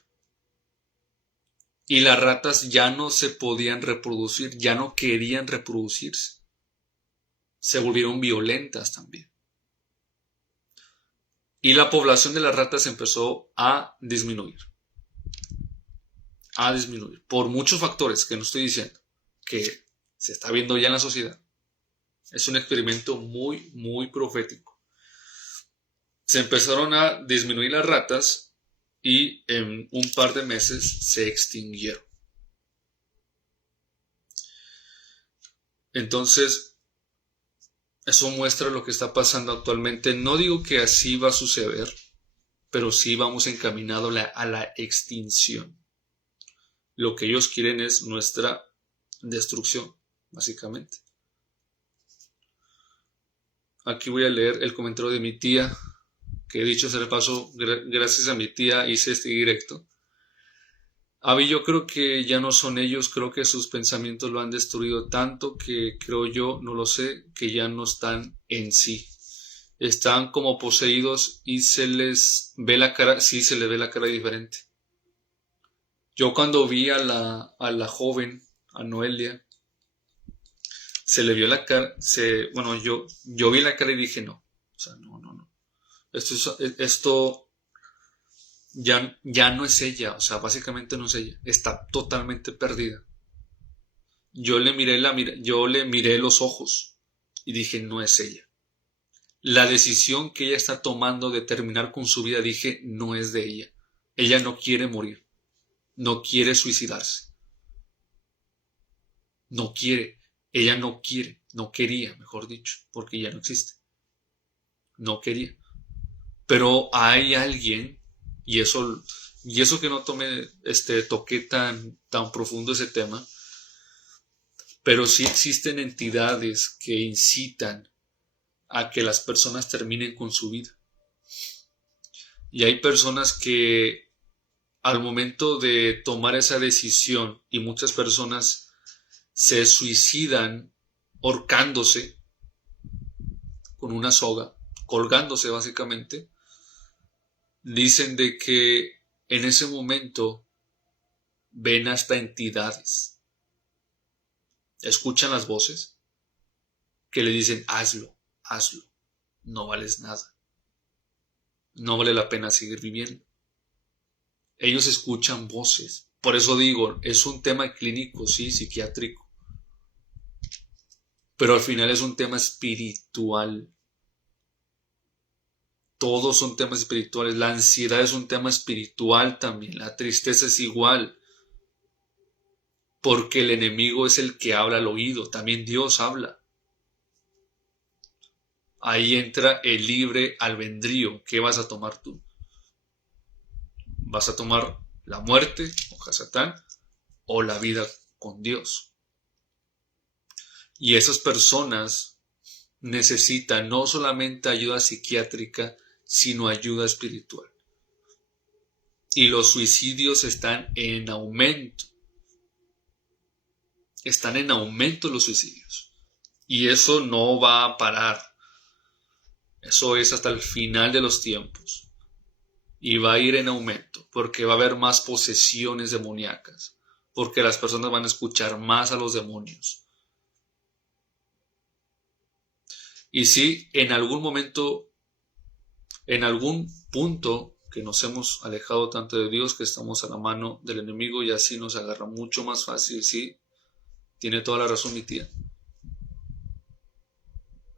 y las ratas ya no se podían reproducir, ya no querían reproducirse, se volvieron violentas también. Y la población de las ratas empezó a disminuir. Por muchos factores que no estoy diciendo, que se está viendo ya en la sociedad. Es un experimento muy, muy profético. Se empezaron a disminuir las ratas y en un par de meses se extinguieron. Entonces, eso muestra lo que está pasando actualmente. No digo que así va a suceder, pero sí vamos encaminados a la extinción. Lo que ellos quieren es nuestra destrucción, básicamente. Aquí voy a leer el comentario de mi tía, que dicho sea de paso, gracias a mi tía hice este directo. Yo creo que ya no son ellos, creo que sus pensamientos lo han destruido tanto que creo yo, no lo sé, que ya no están en sí. Están como poseídos y se les ve la cara, sí se les ve la cara diferente. Yo cuando vi a la joven, a Noelia, se le vio la cara, yo vi la cara y dije no, o sea, no. Esto ya no es ella, o sea, básicamente no es ella, está totalmente perdida. Yo le miré los ojos y dije no es ella. La decisión que ella está tomando de terminar con su vida, dije no es de ella. Ella no quiere morir. No quiere suicidarse. No quiere. Ella no quiere. No quería, mejor dicho, porque ya no existe. No quería. Pero hay alguien, y eso que no toqué tan profundo ese tema, pero sí existen entidades que incitan a que las personas terminen con su vida. Y hay personas que al momento de tomar esa decisión, y muchas personas se suicidan ahorcándose con una soga, colgándose básicamente, dicen de que en ese momento ven hasta entidades, escuchan las voces que le dicen hazlo, no vales nada, no vale la pena seguir viviendo. Ellos escuchan voces. Por eso digo, es un tema clínico, sí, psiquiátrico. Pero al final es un tema espiritual. Todos son temas espirituales. La ansiedad es un tema espiritual también. La tristeza es igual. Porque el enemigo es el que habla al oído. También Dios habla. Ahí entra el libre albedrío. ¿Qué vas a tomar tú? ¿Vas a tomar la muerte, o Satán, o la vida con Dios? Y esas personas necesitan no solamente ayuda psiquiátrica, sino ayuda espiritual. Y los suicidios están en aumento. Están en aumento los suicidios. Y eso no va a parar. Eso es hasta el final de los tiempos. Y va a ir en aumento, porque va a haber más posesiones demoníacas, porque las personas van a escuchar más a los demonios. Y si en algún momento, en algún punto que nos hemos alejado tanto de Dios, que estamos a la mano del enemigo y así nos agarra mucho más fácil, sí, tiene toda la razón mi tía.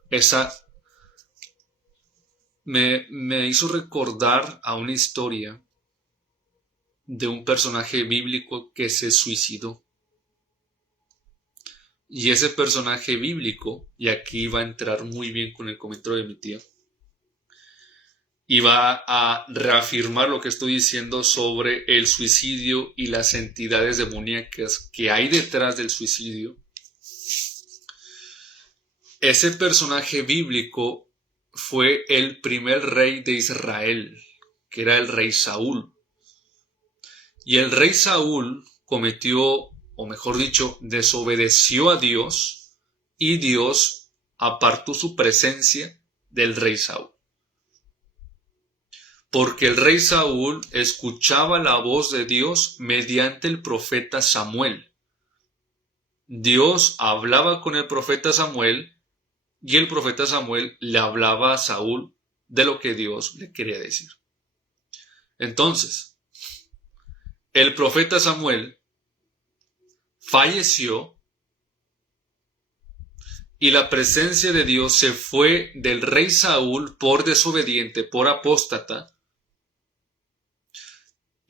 esa me hizo recordar a una historia de un personaje bíblico que se suicidó. Y ese personaje bíblico, y aquí va a entrar muy bien con el comentario de mi tía, y va a reafirmar lo que estoy diciendo sobre el suicidio y las entidades demoníacas que hay detrás del suicidio. Ese personaje bíblico fue el primer rey de Israel, que era el rey Saúl. Y el rey Saúl cometió, o mejor dicho, desobedeció a Dios, y Dios apartó su presencia del rey Saúl. Porque el rey Saúl escuchaba la voz de Dios mediante el profeta Samuel. Dios hablaba con el profeta Samuel y el profeta Samuel le hablaba a Saúl de lo que Dios le quería decir. Entonces, el profeta Samuel falleció y la presencia de Dios se fue del rey Saúl por desobediente, por apóstata.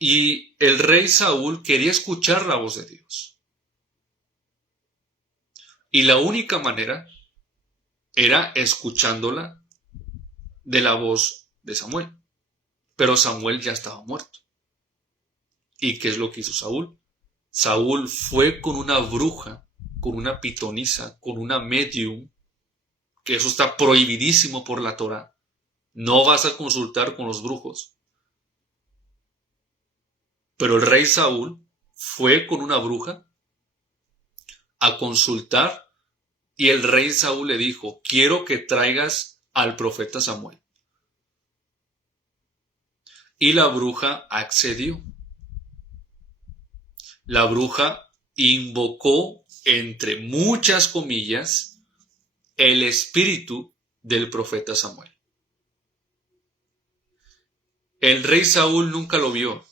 Y el rey Saúl quería escuchar la voz de Dios. Y la única manera era escuchándola de la voz de Samuel. Pero Samuel ya estaba muerto. ¿Y qué es lo que hizo Saúl? Saúl fue con una bruja, con una pitonisa, con una medium, que eso está prohibidísimo por la Torá. No vas a consultar con los brujos. Pero el rey Saúl fue con una bruja a consultar, y el rey Saúl le dijo: quiero que traigas al profeta Samuel. Y la bruja accedió. La bruja invocó, entre muchas comillas, el espíritu del profeta Samuel. El rey Saúl nunca lo vio.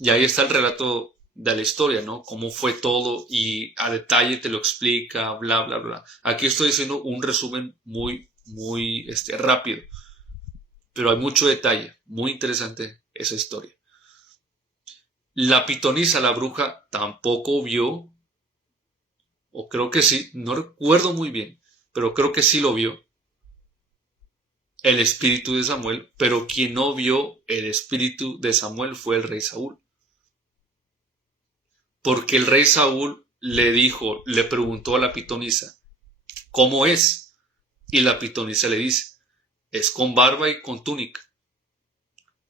Y ahí está el relato de la historia, ¿no? Cómo fue todo, y a detalle te lo explica, bla, bla, bla. Aquí estoy diciendo un resumen muy rápido. Pero hay mucho detalle, muy interesante esa historia. La pitonisa, la bruja, tampoco vio, o creo que sí, no recuerdo muy bien, pero creo que sí lo vio, el espíritu de Samuel, pero quien no vio el espíritu de Samuel fue el rey Saúl. Porque el rey Saúl le preguntó a la pitonisa: ¿cómo es? Y la pitonisa le dice: es con barba y con túnica.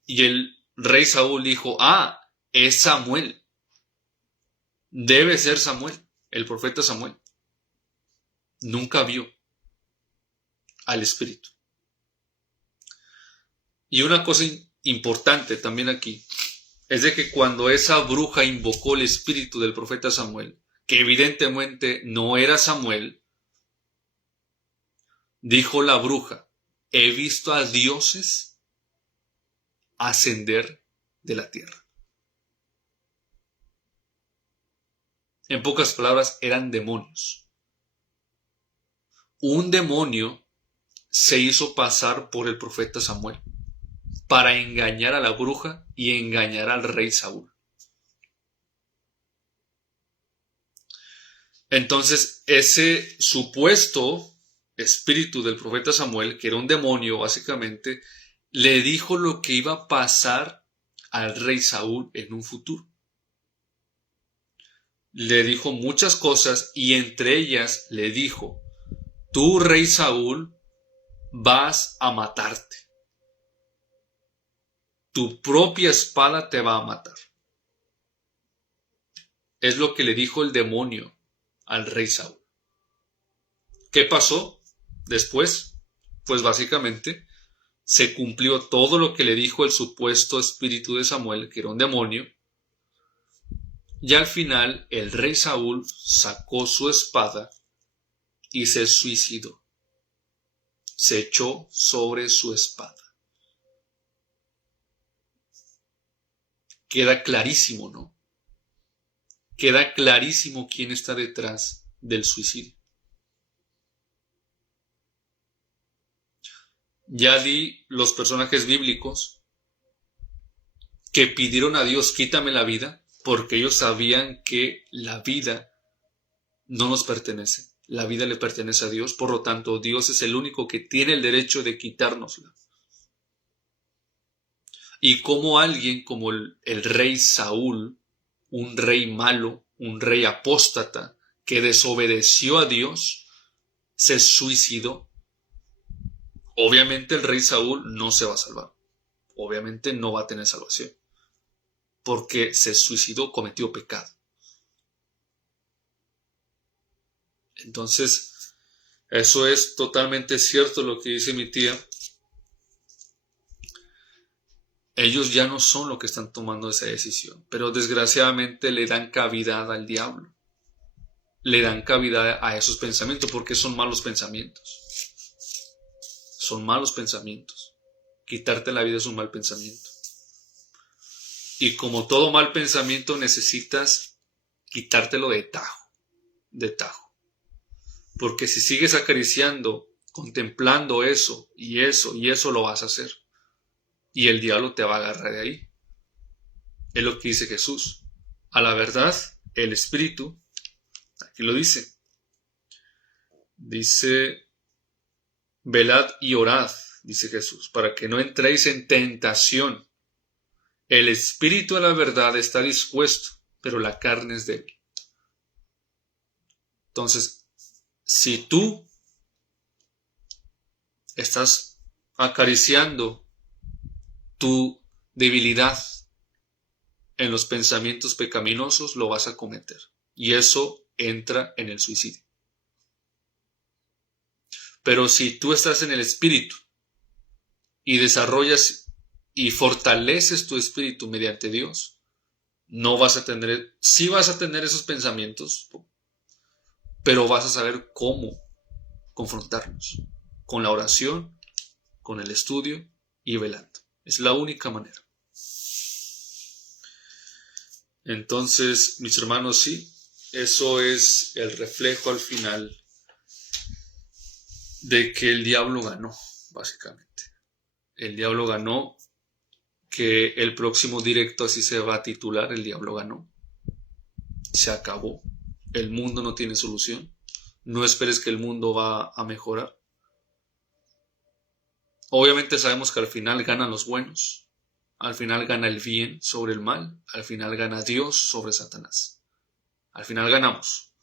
Y el rey Saúl dijo: ah, es Samuel. Debe ser Samuel, el profeta Samuel. Nunca vio al espíritu. Y una cosa importante también aquí es de que cuando esa bruja invocó el espíritu del profeta Samuel, que evidentemente no era Samuel, dijo la bruja: he visto a dioses ascender de la tierra. En pocas palabras, eran demonios. Un demonio se hizo pasar por el profeta Samuel para engañar a la bruja y engañar al rey Saúl. Entonces, ese supuesto espíritu del profeta Samuel, que era un demonio básicamente, le dijo lo que iba a pasar al rey Saúl en un futuro. Le dijo muchas cosas, y entre ellas le dijo: tú, rey Saúl, vas a matarte. Tu propia espada te va a matar. Es lo que le dijo el demonio al rey Saúl. ¿Qué pasó después? Pues básicamente se cumplió todo lo que le dijo el supuesto espíritu de Samuel, que era un demonio. Y al final el rey Saúl sacó su espada y se suicidó. Se echó sobre su espada. Queda clarísimo, ¿no? Queda clarísimo quién está detrás del suicidio. Ya di los personajes bíblicos que pidieron a Dios, quítame la vida, porque ellos sabían que la vida no nos pertenece. La vida le pertenece a Dios, por lo tanto, Dios es el único que tiene el derecho de quitárnosla. Y como alguien como el rey Saúl, un rey malo, un rey apóstata, que desobedeció a Dios, se suicidó. Obviamente el rey Saúl no se va a salvar. Obviamente no va a tener salvación. Porque se suicidó, cometió pecado. Entonces, eso es totalmente cierto lo que dice mi tía. Ellos ya no son los que están tomando esa decisión, pero desgraciadamente le dan cavidad al diablo. Le dan cavidad a esos pensamientos porque son malos pensamientos. Son malos pensamientos. Quitarte la vida es un mal pensamiento. Y como todo mal pensamiento necesitas quitártelo de tajo. De tajo. Porque si sigues acariciando, contemplando eso, y eso, y eso lo vas a hacer. Y el diablo te va a agarrar de ahí. Es lo que dice Jesús. A la verdad, el Espíritu, aquí lo dice. Dice, velad y orad, dice Jesús, para que no entréis en tentación. El Espíritu a la verdad está dispuesto, pero la carne es débil. Entonces, si tú estás acariciando tu debilidad en los pensamientos pecaminosos, lo vas a cometer. Y eso entra en el suicidio. Pero si tú estás en el Espíritu y desarrollas y fortaleces tu espíritu mediante Dios, no vas a tener, sí vas a tener esos pensamientos, pero vas a saber cómo confrontarlos. Con la oración, con el estudio y velando. Es la única manera. Entonces, mis hermanos, sí, eso es el reflejo al final de que el diablo ganó, básicamente. El diablo ganó, que el próximo directo así se va a titular, el diablo ganó. Se acabó. El mundo no tiene solución. No esperes que el mundo va a mejorar. Obviamente sabemos que al final ganan los buenos. Al final gana el bien sobre el mal. Al final gana Dios sobre Satanás. Al final ganamos.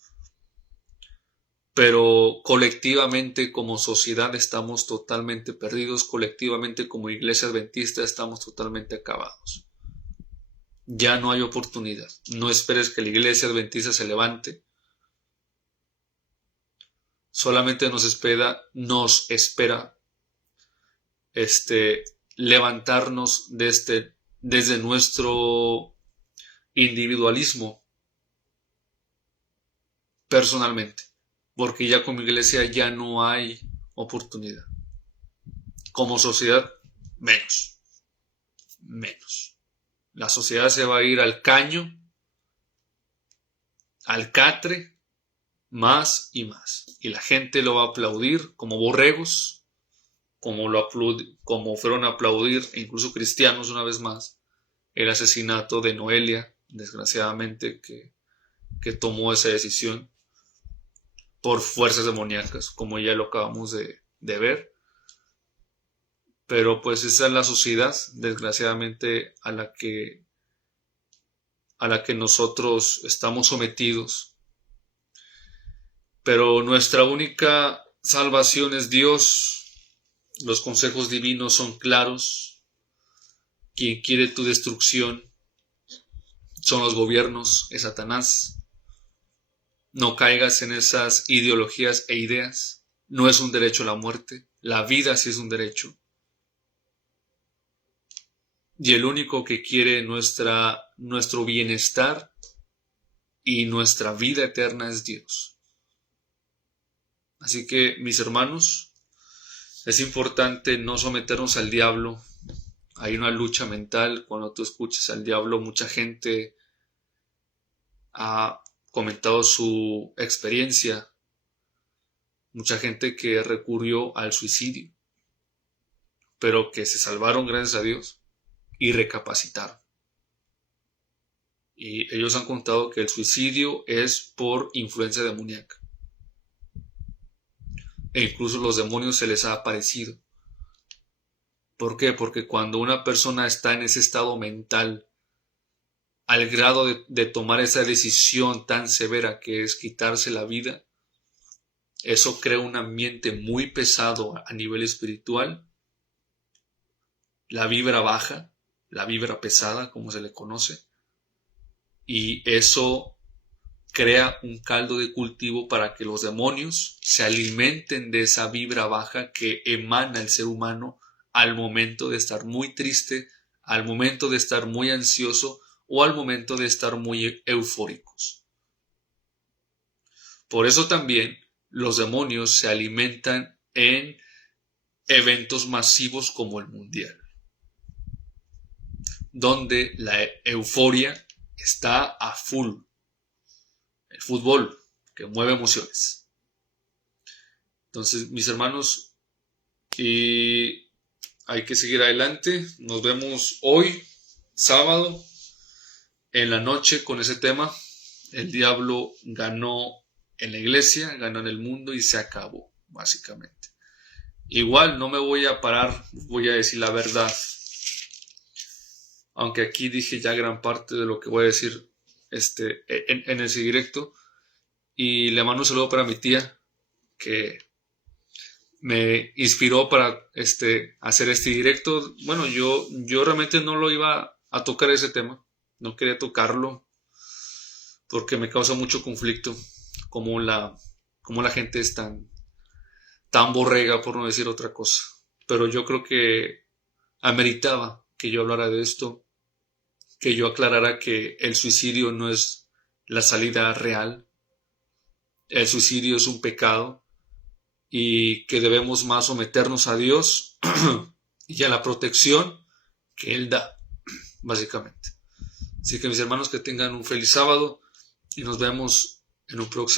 Pero colectivamente como sociedad estamos totalmente perdidos. Colectivamente como iglesia adventista estamos totalmente acabados. Ya no hay oportunidad. No esperes que la iglesia adventista se levante. Solamente nos espera levantarnos desde nuestro individualismo personalmente, porque ya como iglesia ya no hay oportunidad. Como sociedad, menos. La sociedad se va a ir al caño, al catre, más y más. Y la gente lo va a aplaudir como borregos, como fueron a aplaudir, incluso cristianos una vez más, el asesinato de Noelia, desgraciadamente, que tomó esa decisión por fuerzas demoníacas, como ya lo acabamos de ver. Pero pues esa es la sociedad, desgraciadamente, a la que nosotros estamos sometidos. Pero nuestra única salvación es Dios. Los consejos divinos son claros. Quien quiere tu destrucción son los gobiernos, es Satanás. No caigas en esas ideologías e ideas. No es un derecho la muerte. La vida sí es un derecho. Y el único que quiere nuestro bienestar y nuestra vida eterna es Dios. Así que, mis hermanos, es importante no someternos al diablo. Hay una lucha mental cuando tú escuchas al diablo. Mucha gente ha comentado su experiencia. Mucha gente que recurrió al suicidio. pero que se salvaron gracias a Dios y recapacitaron. Y ellos han contado que el suicidio es por influencia demoníaca. E incluso los demonios se les ha aparecido. ¿Por qué? Porque cuando una persona está en ese estado mental, al grado de tomar esa decisión tan severa que es quitarse la vida, eso crea un ambiente muy pesado a nivel espiritual. La vibra baja, la vibra pesada, como se le conoce, y eso crea un caldo de cultivo para que los demonios se alimenten de esa vibra baja que emana el ser humano al momento de estar muy triste, al momento de estar muy ansioso o al momento de estar muy eufóricos. Por eso también los demonios se alimentan en eventos masivos como el Mundial, donde la euforia está a full. El fútbol, que mueve emociones. Entonces, mis hermanos, y hay que seguir adelante. Nos vemos hoy, sábado, en la noche con ese tema. El diablo ganó en la iglesia, ganó en el mundo y se acabó, básicamente. Igual no me voy a parar, voy a decir la verdad. Aunque aquí dije ya gran parte de lo que voy a decir en ese directo. Y le mando un saludo para mi tía, que me inspiró para hacer este directo. Bueno, yo realmente no lo iba a tocar ese tema, no quería tocarlo porque me causa mucho conflicto como la gente es tan borrega, por no decir otra cosa. Pero yo creo que ameritaba que yo hablara de esto, que yo aclarara que el suicidio no es la salida real, el suicidio es un pecado y que debemos más someternos a Dios y a la protección que Él da, básicamente. Así que mis hermanos, que tengan un feliz sábado y nos vemos en un próximo